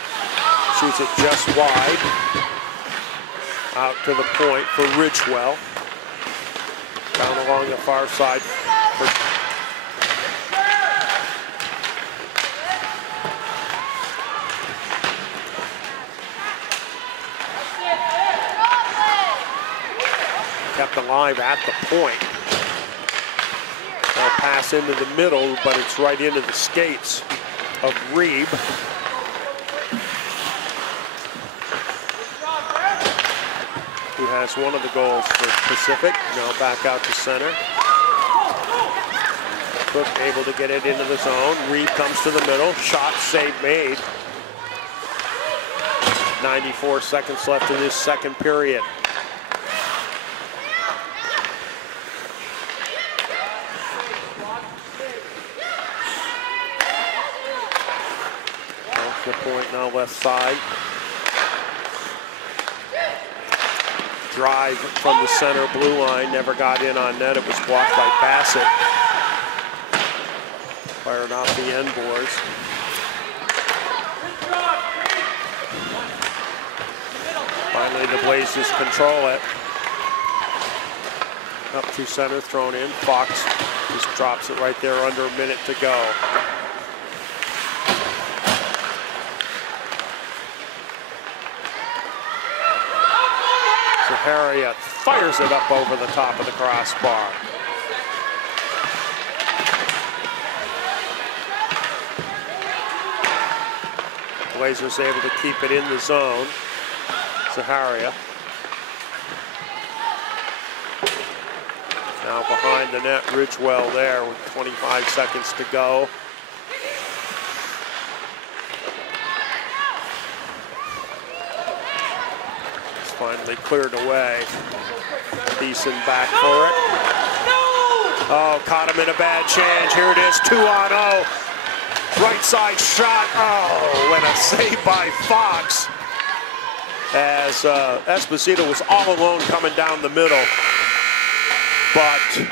Shoots it just wide. Out to the point for Ridgewell. Down along the far side for kept alive at the point. They'll pass into the middle, but it's right into the skates of Reeb. Who has one of the goals for Pacific. Now back out to center. Cook able to get it into the zone. Reeb comes to the middle. Shot, save made. 94 seconds left in this second period. The point now left side. Drive from the center blue line, never got in on net. It was blocked by Bassett. Firing off the end boards. Finally the Blazers control it. Up through center, thrown in. Fox Just drops it right there under a minute to go. Harriet fires it up over the top of the crossbar. Blazers able to keep it in the zone. Zaharia. Now behind the net, Ridgewell there with 25 seconds to go. Finally cleared away. Decent back for it. Oh, caught him in a bad change. Here it is, 2-on-0. Right side shot. Oh, and a save by Fox. As Esposito was all alone coming down the middle. But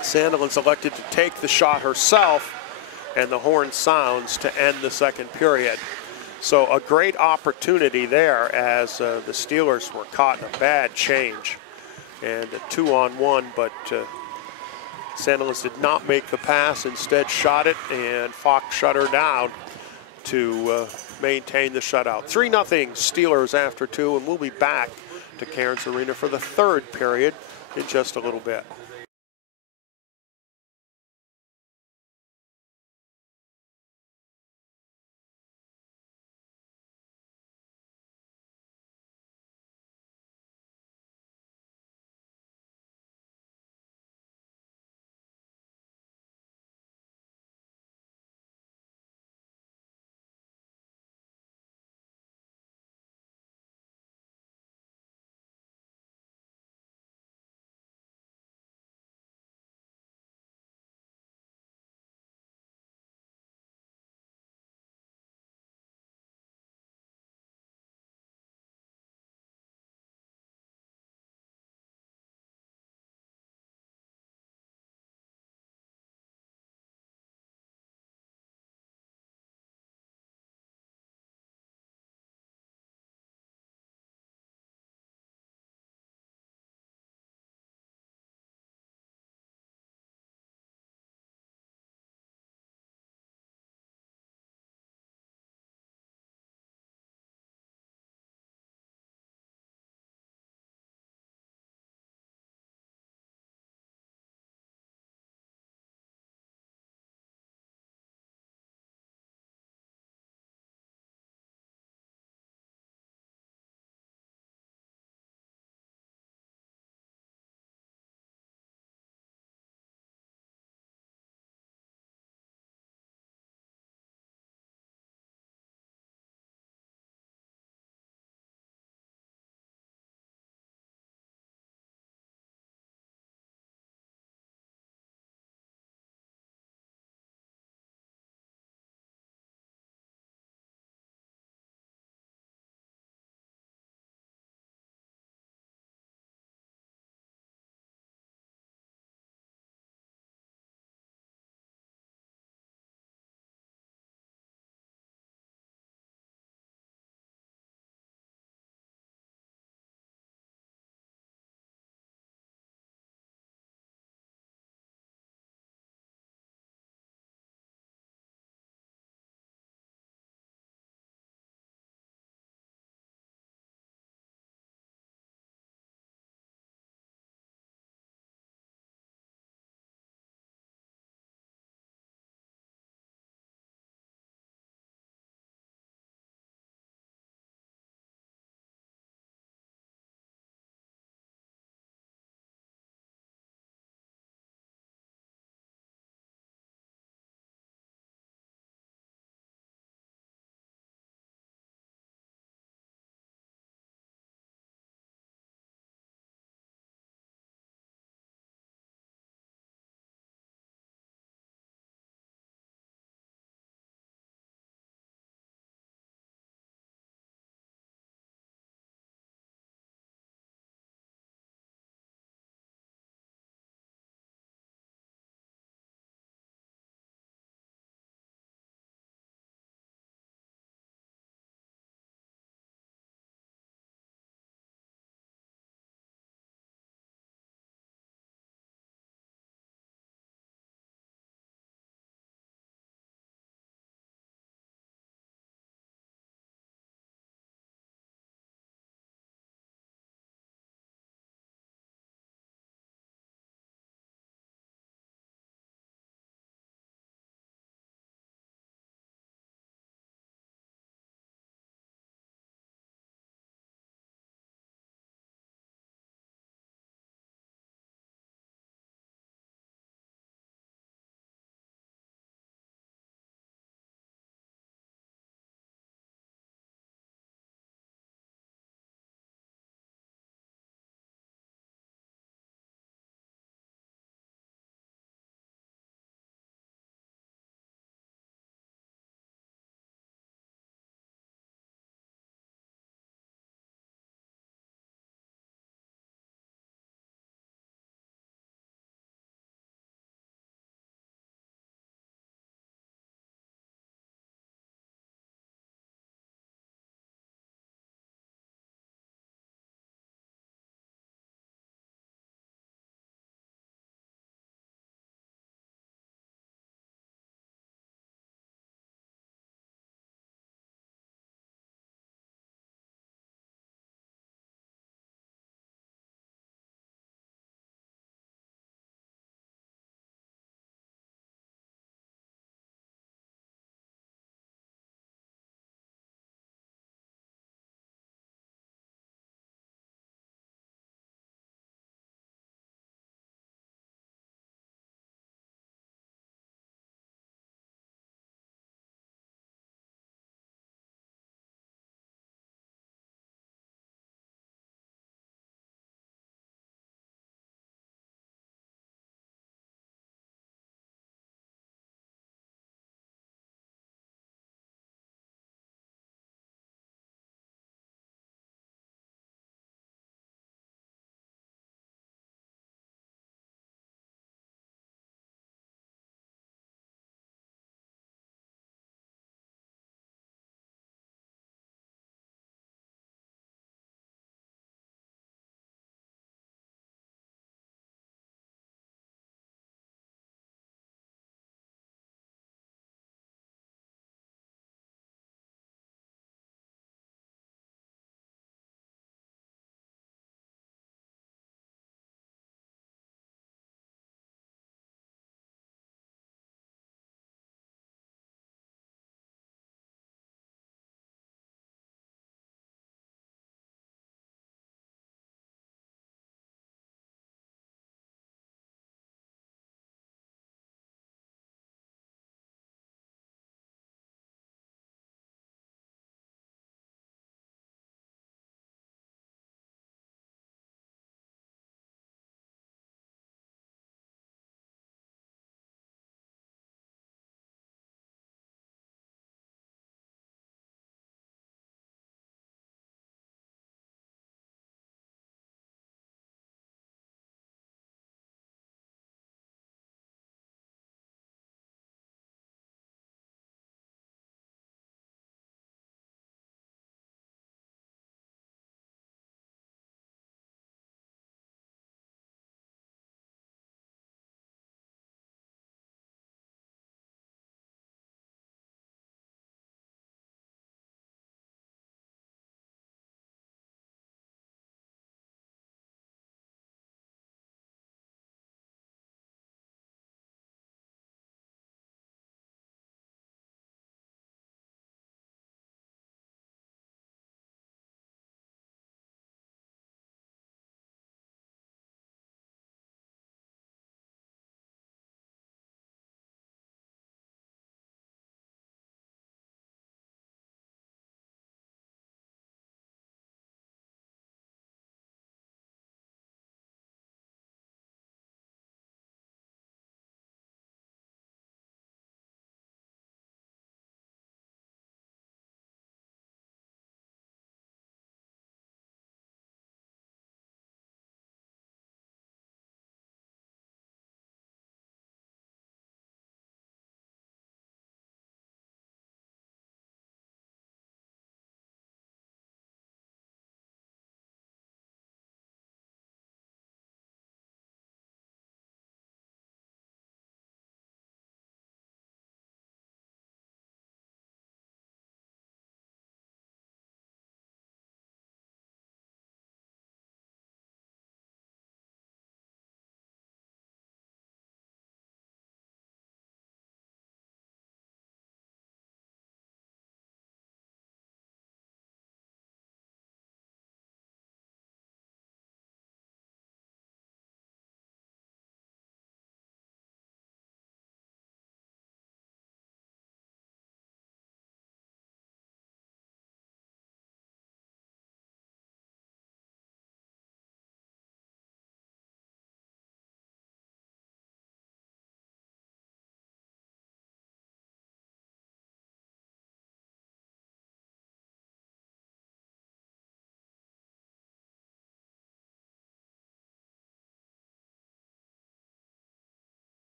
Sandilands elected to take the shot herself, and the horn sounds to end the second period. So a great opportunity there as the Steelers were caught in a bad change. And a 2-on-1, but Sandilands did not make the pass, instead shot it, and Fox shut her down to maintain the shutout. 3-0 Steelers after 2, and we'll be back to Cairns Arena for the third period in just a little bit.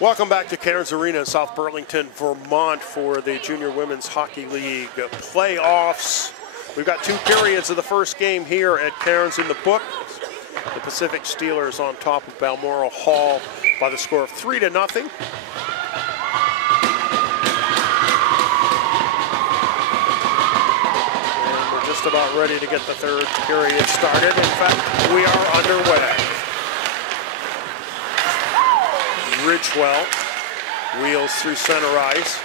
Welcome back to Cairns Arena in South Burlington, Vermont for the Junior Women's Hockey League playoffs. We've got 2 periods of the first game here at Cairns in the book. The Pacific Steelers on top of Balmoral Hall by the score of 3-0. And we're just about ready to get the third period started. In fact, we are underway. Ridgewell wheels through center ice.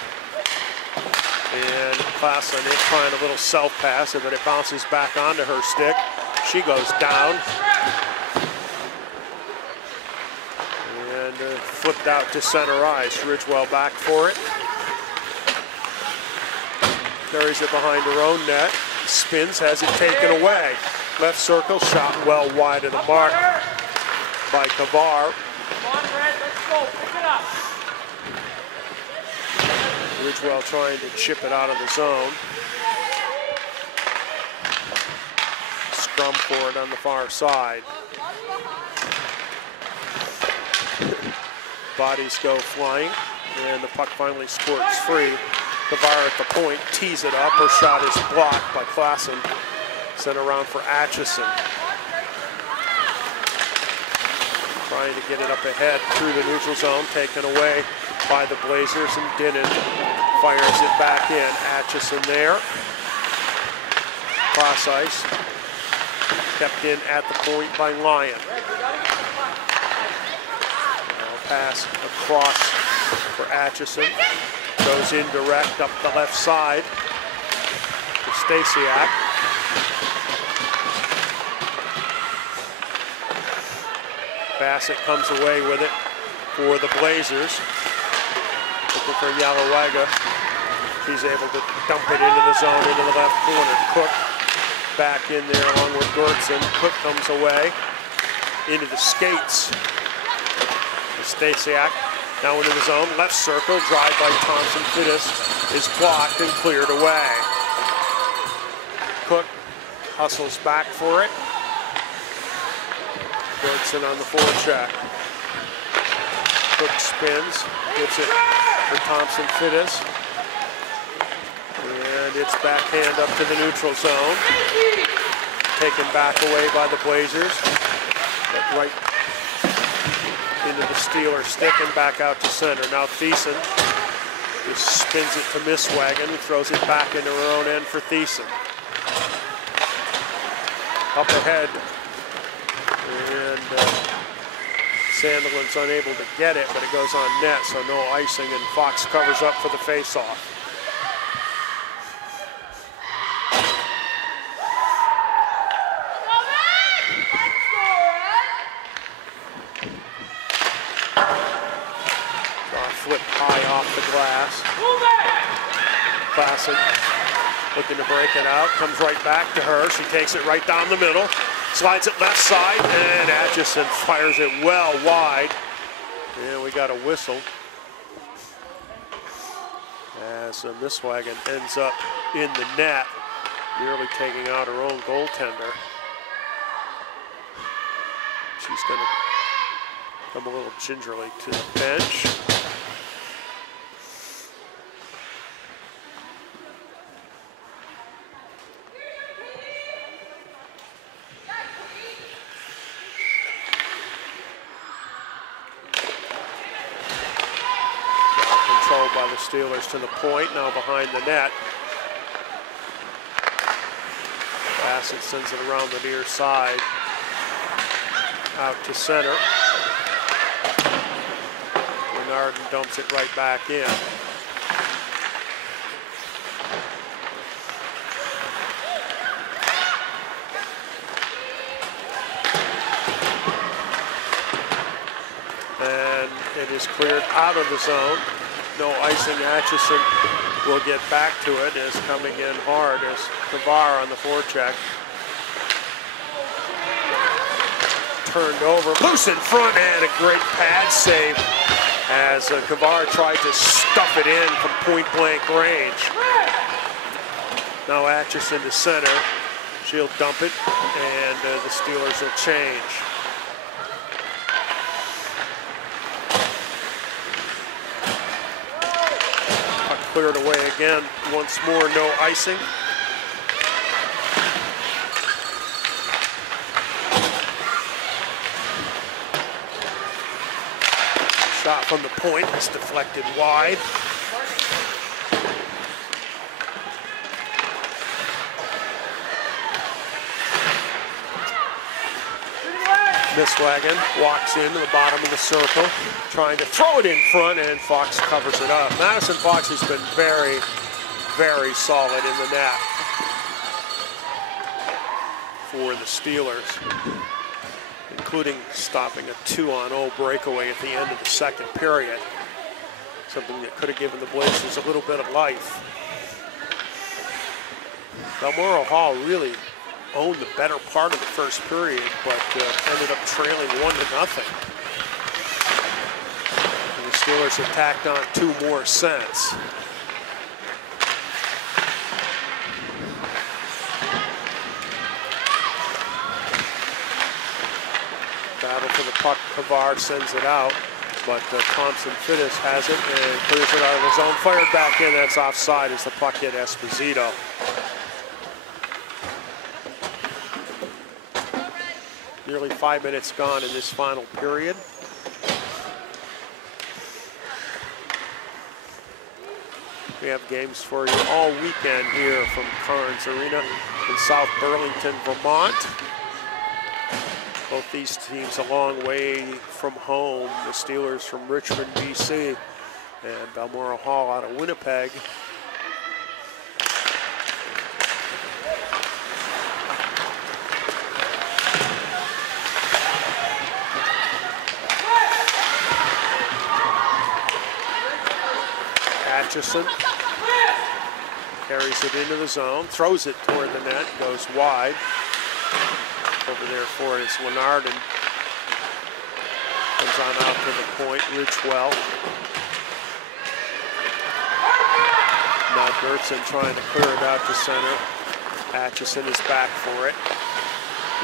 And Klassen is trying a little self-pass, but it bounces back onto her stick. She goes down. And flipped out to center ice. Ridgewell back for it. Carries it behind her own net. Spins, has it taken away. Left circle, shot well wide of the mark by Kavar. Ridgewell trying to chip it out of the zone. Scrum for it on the far side. Bodies go flying, and the puck finally squirts free. Kavar at the point, tees it up. Her shot is blocked by Klassen. Sent around for Atchison. Trying to get it up ahead through the neutral zone, taken away by the Blazers, and Dinnan fires it back in. Atchison there. Cross ice. Kept in at the point by Lyon. Now pass across for Atchison. Goes in direct up the left side to Stasiak. Bassett comes away with it for the Blazers. Looking for Yalawaga. She's able to dump it into the zone, into the left corner. Cook back in there along with Gertson. Cook comes away into the skates. Stasiak now into the zone. Left circle, drive by Thompson. Fittis is blocked and cleared away. Cook hustles back for it. Gertson on the forecheck. Cook spins, gets it for Thompson Fittis. And it's backhand up to the neutral zone. Taken back away by the Blazers. But right into the Steeler stick and back out to center. Now Thiessen just spins it to Misswagen, who throws it back into her own end for Thiessen. Up ahead. And Sandelin's unable to get it, but it goes on net, so no icing, and Fox covers up for the face-off. Flip high off the glass. Klassen looking to break it out, comes right back to her. She takes it right down the middle. Slides it left side, and Atchison fires it well wide. And we got a whistle as Misswagen ends up in the net, nearly taking out her own goaltender. She's going to come a little gingerly to the bench. By the Steelers to the point, now behind the net. Bassett sends it around the near side, out to center. Bernardin dumps it right back in. And it is cleared out of the zone. No icing. Atchison will get back to it. Is coming in hard as Kavar on the forecheck. Turned over, loose in front, and a great pad save as Kavar tried to stuff it in from point-blank range. Now Atchison to center. She'll dump it, and the Steelers will change. cleared away again. Once more, no icing. Shot from the point is deflected wide. Misswagen walks into the bottom of the circle, trying to throw it in front, and Fox covers it up. Madison Fox has been very, very solid in the net for the Steelers, including stopping a 2-on-0 breakaway at the end of the second period, something that could have given the Blazers a little bit of life. Balmoral Hall really owned the better part of the first period, but ended up trailing 1-0. And the Steelers have tacked on 2 more sets. Battle for the puck, Pavard sends it out, but Thompson Fittis has it and clears it out of the zone. Fired back in, that's offside as the puck hit Esposito. Nearly 5 minutes gone in this final period. We have games for you all weekend here from Cairns Arena in South Burlington, Vermont. Both these teams a long way from home. The Steelers from Richmond, BC, and Balmoral Hall out of Winnipeg. Atchison carries it into the zone, throws it toward the net, goes wide. Over there for it is Leonard, and comes on out to the point, Ridgewell. Now Gertson trying to clear it out to center. Atchison is back for it.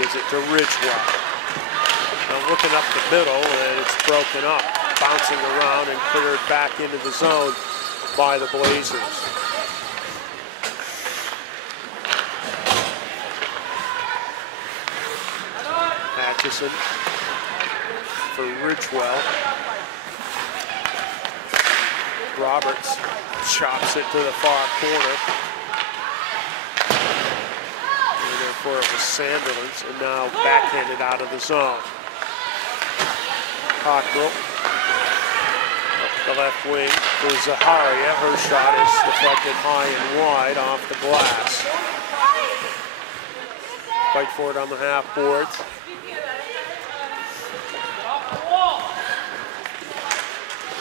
Gives it to Ridgewell. Now looking up the middle, and it's broken up. Bouncing around and cleared back into the zone by the Blazers. Atchison for Ridgewell. Roberts chops it to the far corner. And therefore it was Sanderlands, and now backhanded out of the zone. Cockrell. The left wing for Zaharia. Her shot is deflected high and wide off the glass. Fight for it on the half boards.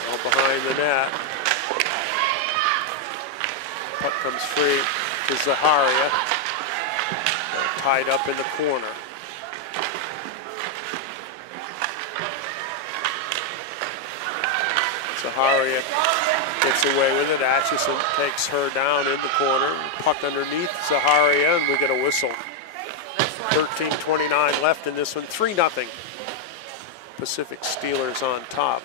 All behind the net. Puck comes free to Zaharia. Tied up in the corner. Zaharia gets away with it. Atchison takes her down in the corner. Puck underneath Zaharia, and we get a whistle. 13:29 left in this one. 3-0. Pacific Steelers on top.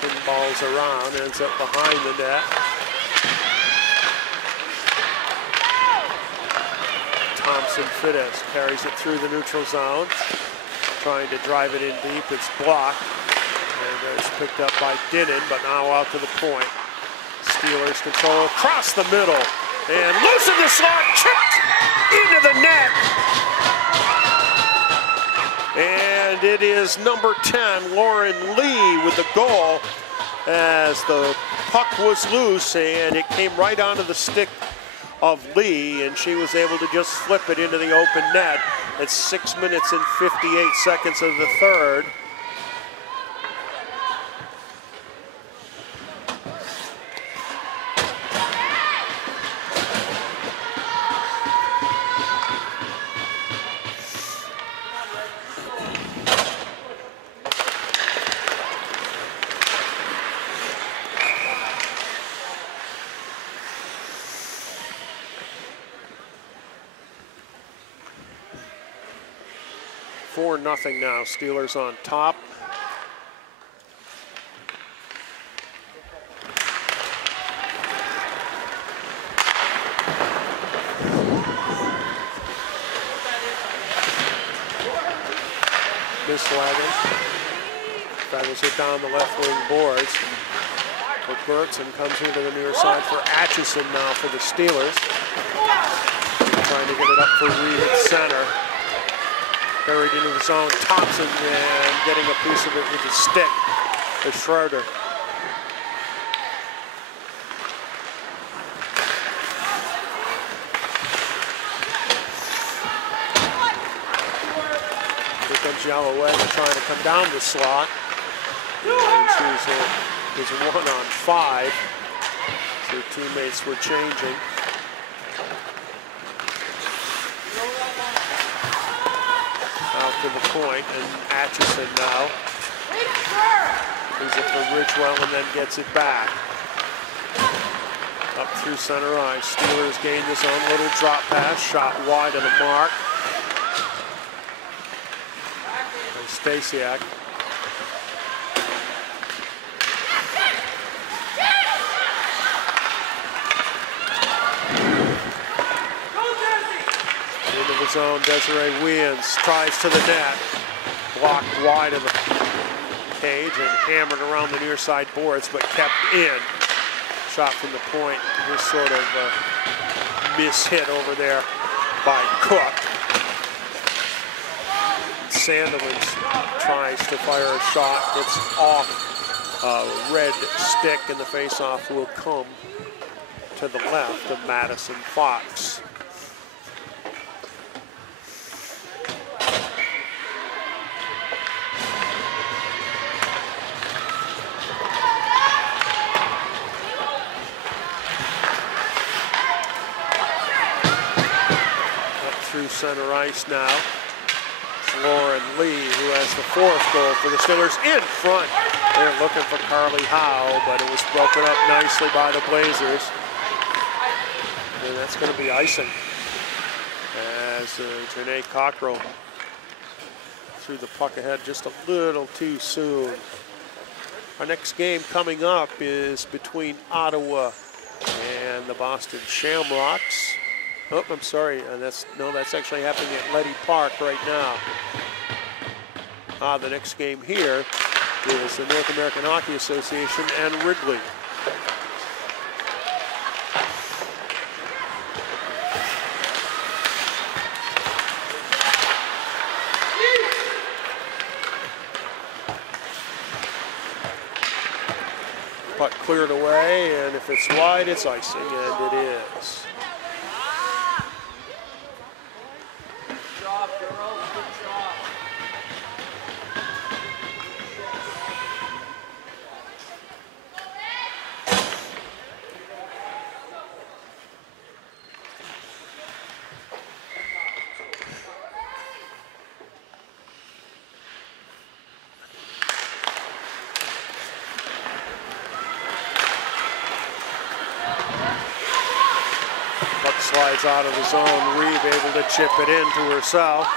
Pinballs around, ends up behind the net. Thompson Fittis carries it through the neutral zone, trying to drive it in deep. It's blocked, and it's picked up by Dinnan, but now out to the point. Steelers control across the middle, and loosen the slot, chipped into the net. And it is number 10, Lauren Lee, with the goal, as the puck was loose and it came right onto the stick of Lee, and she was able to just flip it into the open net at 6 minutes and 58 seconds of the third. 4-0 now. Steelers on top. Miswagon feathers it down the left wing boards. For Bertson, comes into the near side for Atchison now for the Steelers. Trying to get it up for Reed at center. Buried into the zone. Thompson and getting a piece of it with the stick to Schroeder. Here comes JWHL trying to come down the slot. And she's a 1-on-5. So teammates were changing. Out to the point, and Atchison now. He's it for Ridgewell and then gets it back. Up through center ice. Steelers gain the zone. Little drop pass, shot wide of the mark. And Stasiak. Into the zone, Desiree Weans tries to the net. Blocked wide of the cage and hammered around the near side boards, but kept in. Shot from the point, this sort of miss-hit over there by Cook. Sandilands tries to fire a shot. It's off. Red stick, and the face-off will come to the left of Madison Fox. Through center ice now. It's Lauren Lee who has the 4th goal for the Steelers in front. They're looking for Carly Howe, but it was broken up nicely by the Blazers. And that's going to be icing as Janae Cockrell threw the puck ahead just a little too soon. Our next game coming up is between Ottawa and the Boston Shamrocks. Oh, I'm sorry, that's actually happening at Letty Park right now. The next game here is the North American Hockey Association and Wrigley. Puck cleared away, and if it's wide, it's icing, and it is. Slides out of the zone. Reeve able to chip it in to herself.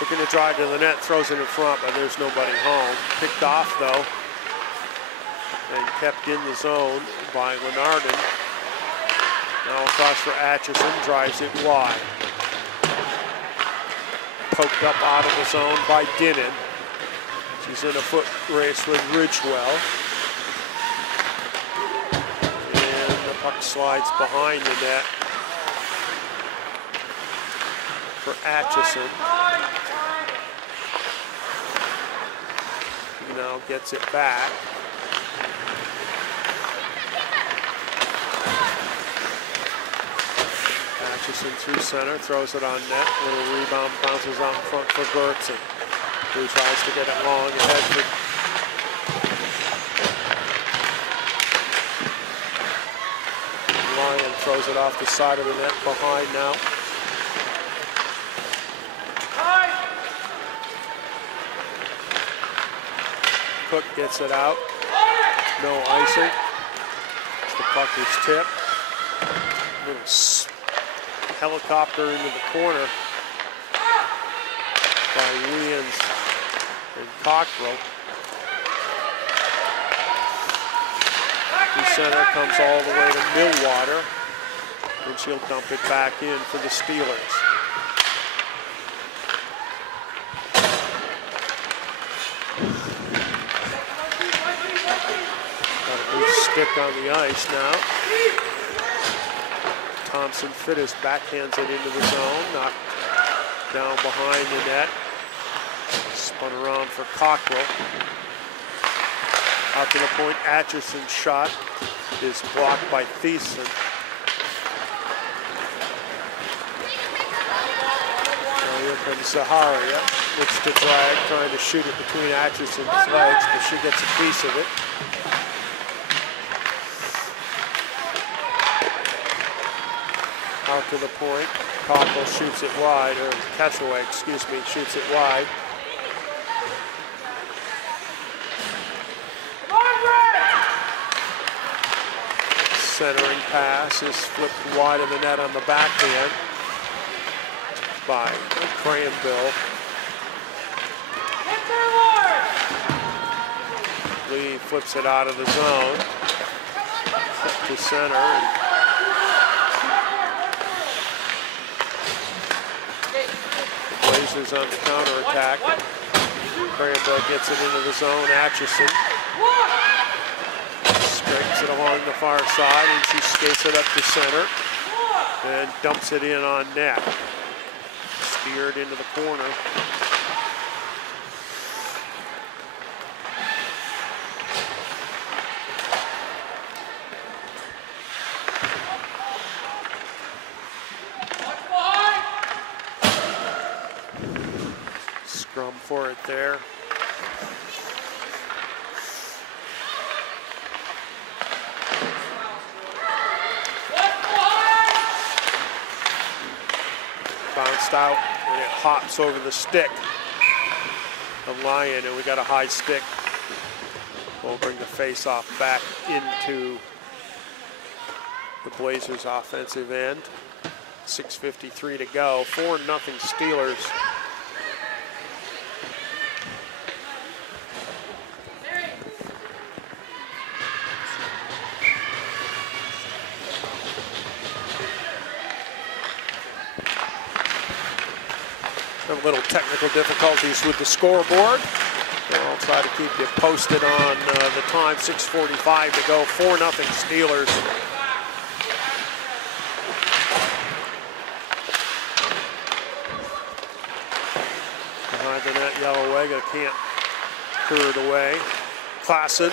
Looking to drive to the net, throws it in front, but there's nobody home. Picked off though, and kept in the zone by Lenardin. Now across for Atchison, drives it wide. Poked up out of the zone by Dinnan. She's in a foot race with Ridgewell. And the puck slides behind the net for Atchison. He now gets it back. Atchison through center, throws it on net. Little rebound, bounces out in front for Bertson, who tries to get it long ahead for Lyon. Throws it off the side of the net behind now. Cook gets it out. No icing. The puck is tipped. Little helicopter into the corner. by Williams and Cockrell. The center comes all the way to Millwater, and she'll dump it back in for the Steelers. Got a loose stick on the ice now. Thompson Fittis backhands it into the zone, knocked down behind the net. Spun around for Cockrell. Out to the point, Atchison's shot is blocked by Thiessen. Now here comes Zaharia, looks to drag, trying to shoot it between Atchison's legs, but she gets a piece of it. Out to the point, Cockrell shoots it wide, or Catchaway, excuse me, shoots it wide. Centering pass is flipped wide of the net on the backhand by Cranville. Lee flips it out of the zone to center. And the Blazers on the counterattack. Cranville gets it into the zone. Atchison strikes it along the far side, and she skates it up to center and dumps it in on net. Steered into the corner. Scrum for it there. Bounced out, and it hops over the stick of Lyon, and we got a high stick. We'll bring the face-off back into the Blazers' offensive end. 6:53 to go. 4-0 Steelers. A little technical difficulties with the scoreboard. I'll try to keep you posted on the time. 6:45 to go. 4-0 Steelers. Behind the net, Yellowega can't clear it away. Klassen,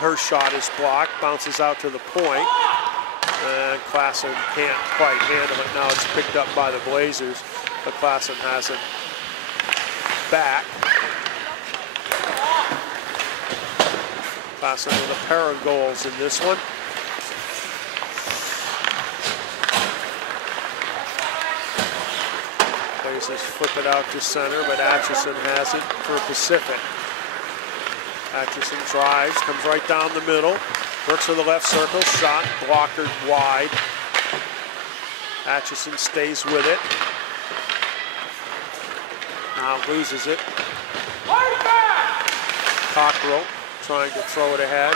her shot is blocked, bounces out to the point. And Klassen can't quite handle it. Now it's picked up by the Blazers. But Klassen has it back. Klassen with a pair of goals in this one. Blazers flip it out to center, but Atchison has it for Pacific. Atchison drives, comes right down the middle. Works to the left circle, shot blockered wide. Atchison stays with it. Now loses it. Cockrell trying to throw it ahead.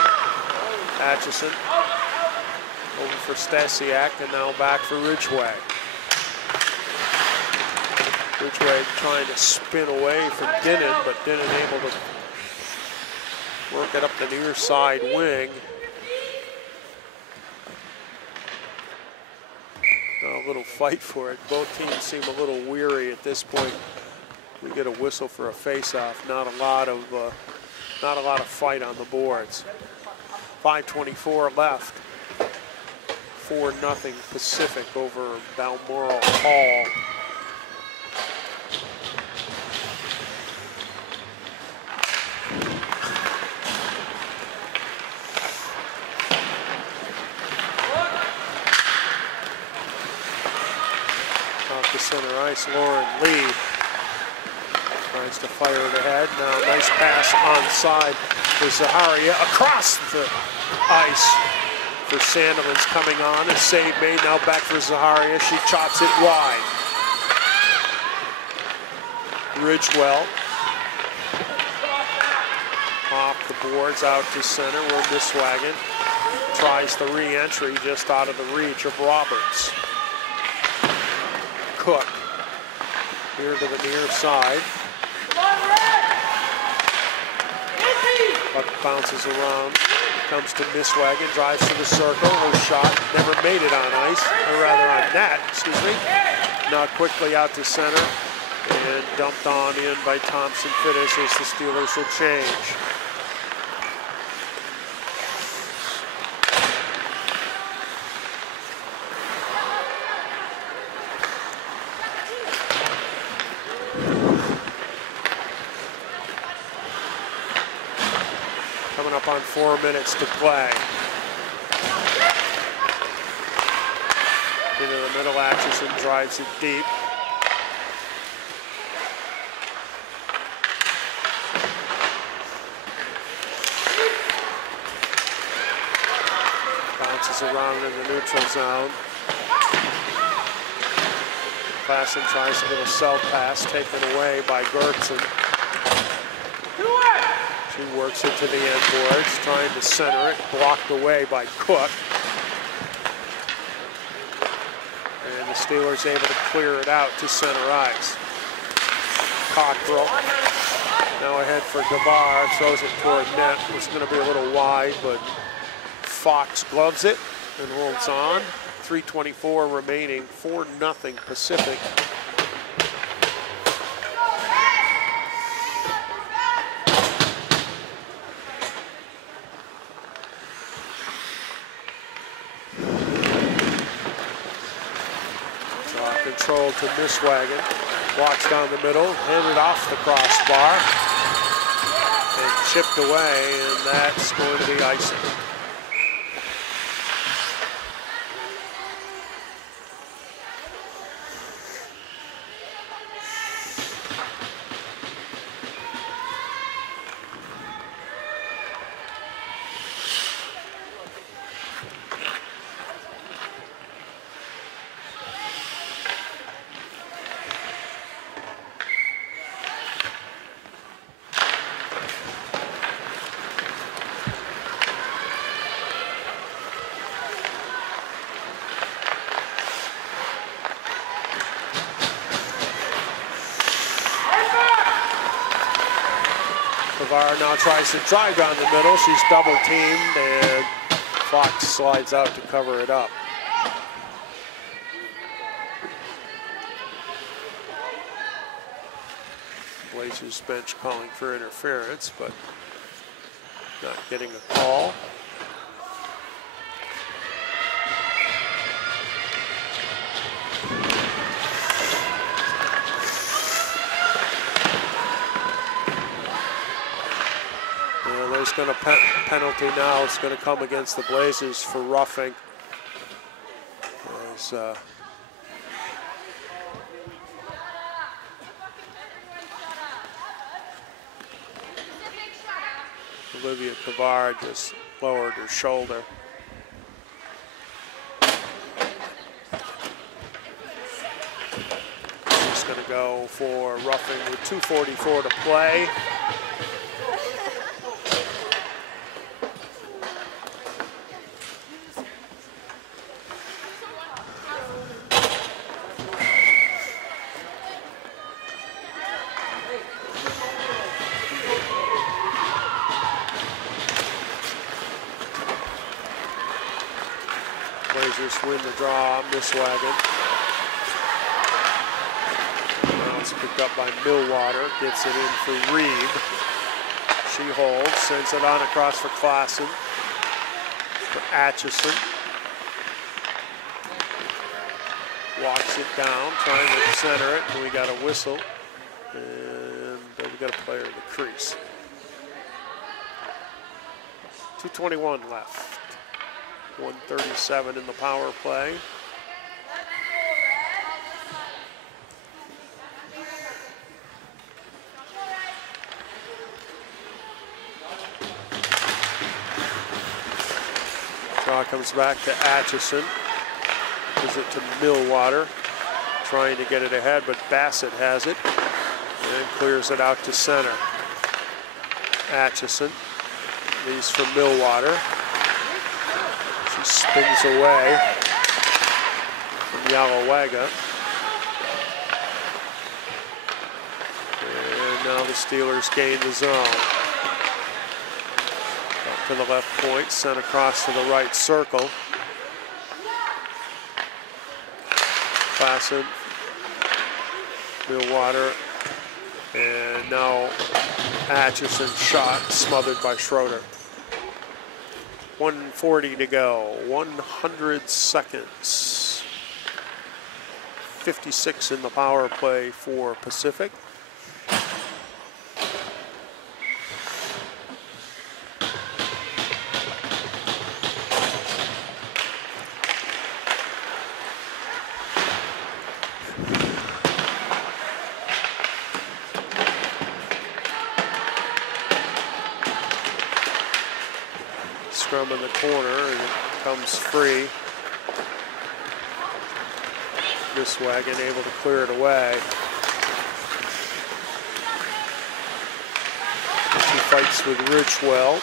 Atchison over for Stasiak, and now back for Ridgway. Ridgway trying to spin away from Dinnan, but Dinnan able to work it up the near side wing. Now a little fight for it. Both teams seem a little weary at this point. We get a whistle for a face-off. Not a lot of fight on the boards. 5:24 left. 4-0 Pacific over Balmoral Hall. Off the center ice, Lauren Lee tries to fire it ahead. Now nice pass onside for Zaharia. Across the ice for Sandilands coming on. A save made, now back for Zaharia. She chops it wide. Ridgewell. Off the boards, out to center, where Miswagon tries the re-entry just out of the reach of Roberts. Cook here to the near side. Puck bounces around, comes to Miswagon, drives to the circle. Her shot never made it on ice, or rather on net, excuse me. Now quickly out to center and dumped on in by Thompson Fittis as the Steelers will change. Coming up on 4 minutes to play. Into the middle, Atchison drives it deep. Bounces around in the neutral zone. Klassen tries to get a cell pass taken away by Gertson. She works it to the end boards, trying to center it, blocked away by Cook. And the Steelers able to clear it out to center ice. Cockrell now ahead for Gavar, throws it toward net. It's going to be a little wide, but Fox gloves it and holds on. 3:24 remaining, 4-0 Pacific. Control to Miswagon, walks down the middle, handed off the crossbar, and chipped away, and that's going to be icing. Gavar now tries to drive down the middle. She's double teamed, and Fox slides out to cover it up. Blazers bench calling for interference, but not getting a call. There's going to penalty now. It's going to come against the Blazers for roughing. As, Olivia Gavar just lowered her shoulder. She's going to go for roughing with 2:44 to play. Blazers win the draw. Miswagon. Now it's picked up by Millwater. Gets it in for Reed. She holds. Sends it on across for Klassen. For Atchison. Walks it down. Trying to center it. And we got a whistle. And then we got a player in the crease. 2:21 left. 1:37 in the power play. Draw comes back to Atchison. Gives it to Millwater. Trying to get it ahead, but Bassett has it. And clears it out to center. Atchison leaves for Millwater. She spins away from Yalawaga. And now the Steelers gain the zone. Up to the left point, sent across to the right circle. Klassen, Millwater, and now Atchison shot smothered by Schroeder. 1:40 to go, 100 seconds. 56 in the power play for Pacific. Scrum in the corner, and it comes free. This wagon able to clear it away. She fights with Ridgewell.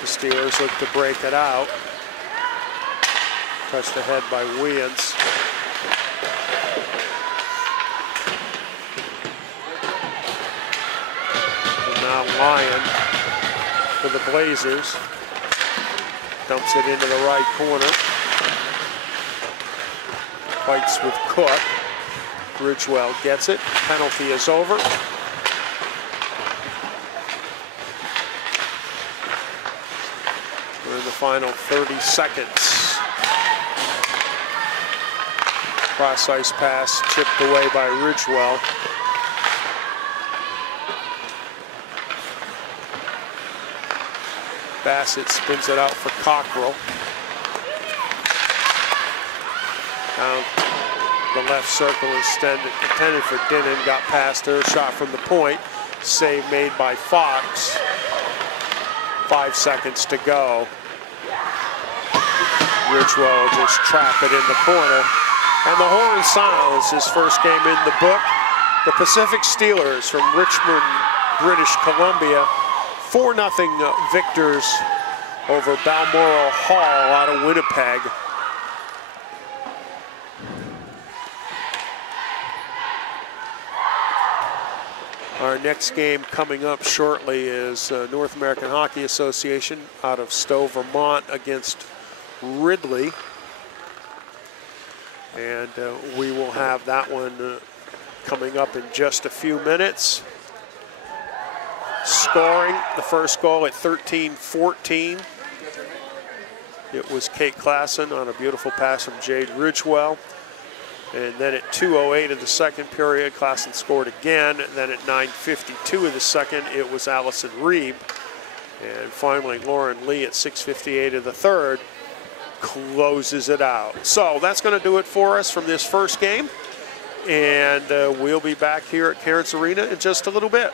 The Steelers look to break it out. Touched ahead by Williams. Lyon for the Blazers. Dumps it into the right corner. Fights with Cook. Ridgewell gets it. Penalty is over. We're in the final 30 seconds. Cross ice pass chipped away by Ridgewell. Bassett spins it out for Cockrell. Down the left circle intended for Dinnan, got past her, shot from the point. Save made by Fox. 5 seconds to go. Ridgewell will just trap it in the corner. And the horn sounds, his first game in the book. The Pacific Steelers from Richmond, British Columbia. 4-0 victors over Balmoral Hall out of Winnipeg. Our next game coming up shortly is North American Hockey Association out of Stowe, Vermont against Ridley. And we will have that one coming up in just a few minutes. Scoring the first goal at 13-14. It was Kate Klassen on a beautiful pass from Jade Ridgewell. And then at 2:08 of the second period, Klassen scored again. And then at 9:52 of the second, it was Allison Reeb. And finally, Lauren Lee at 6:58 of the third closes it out. So that's going to do it for us from this first game. And we'll be back here at Cairns Arena in just a little bit.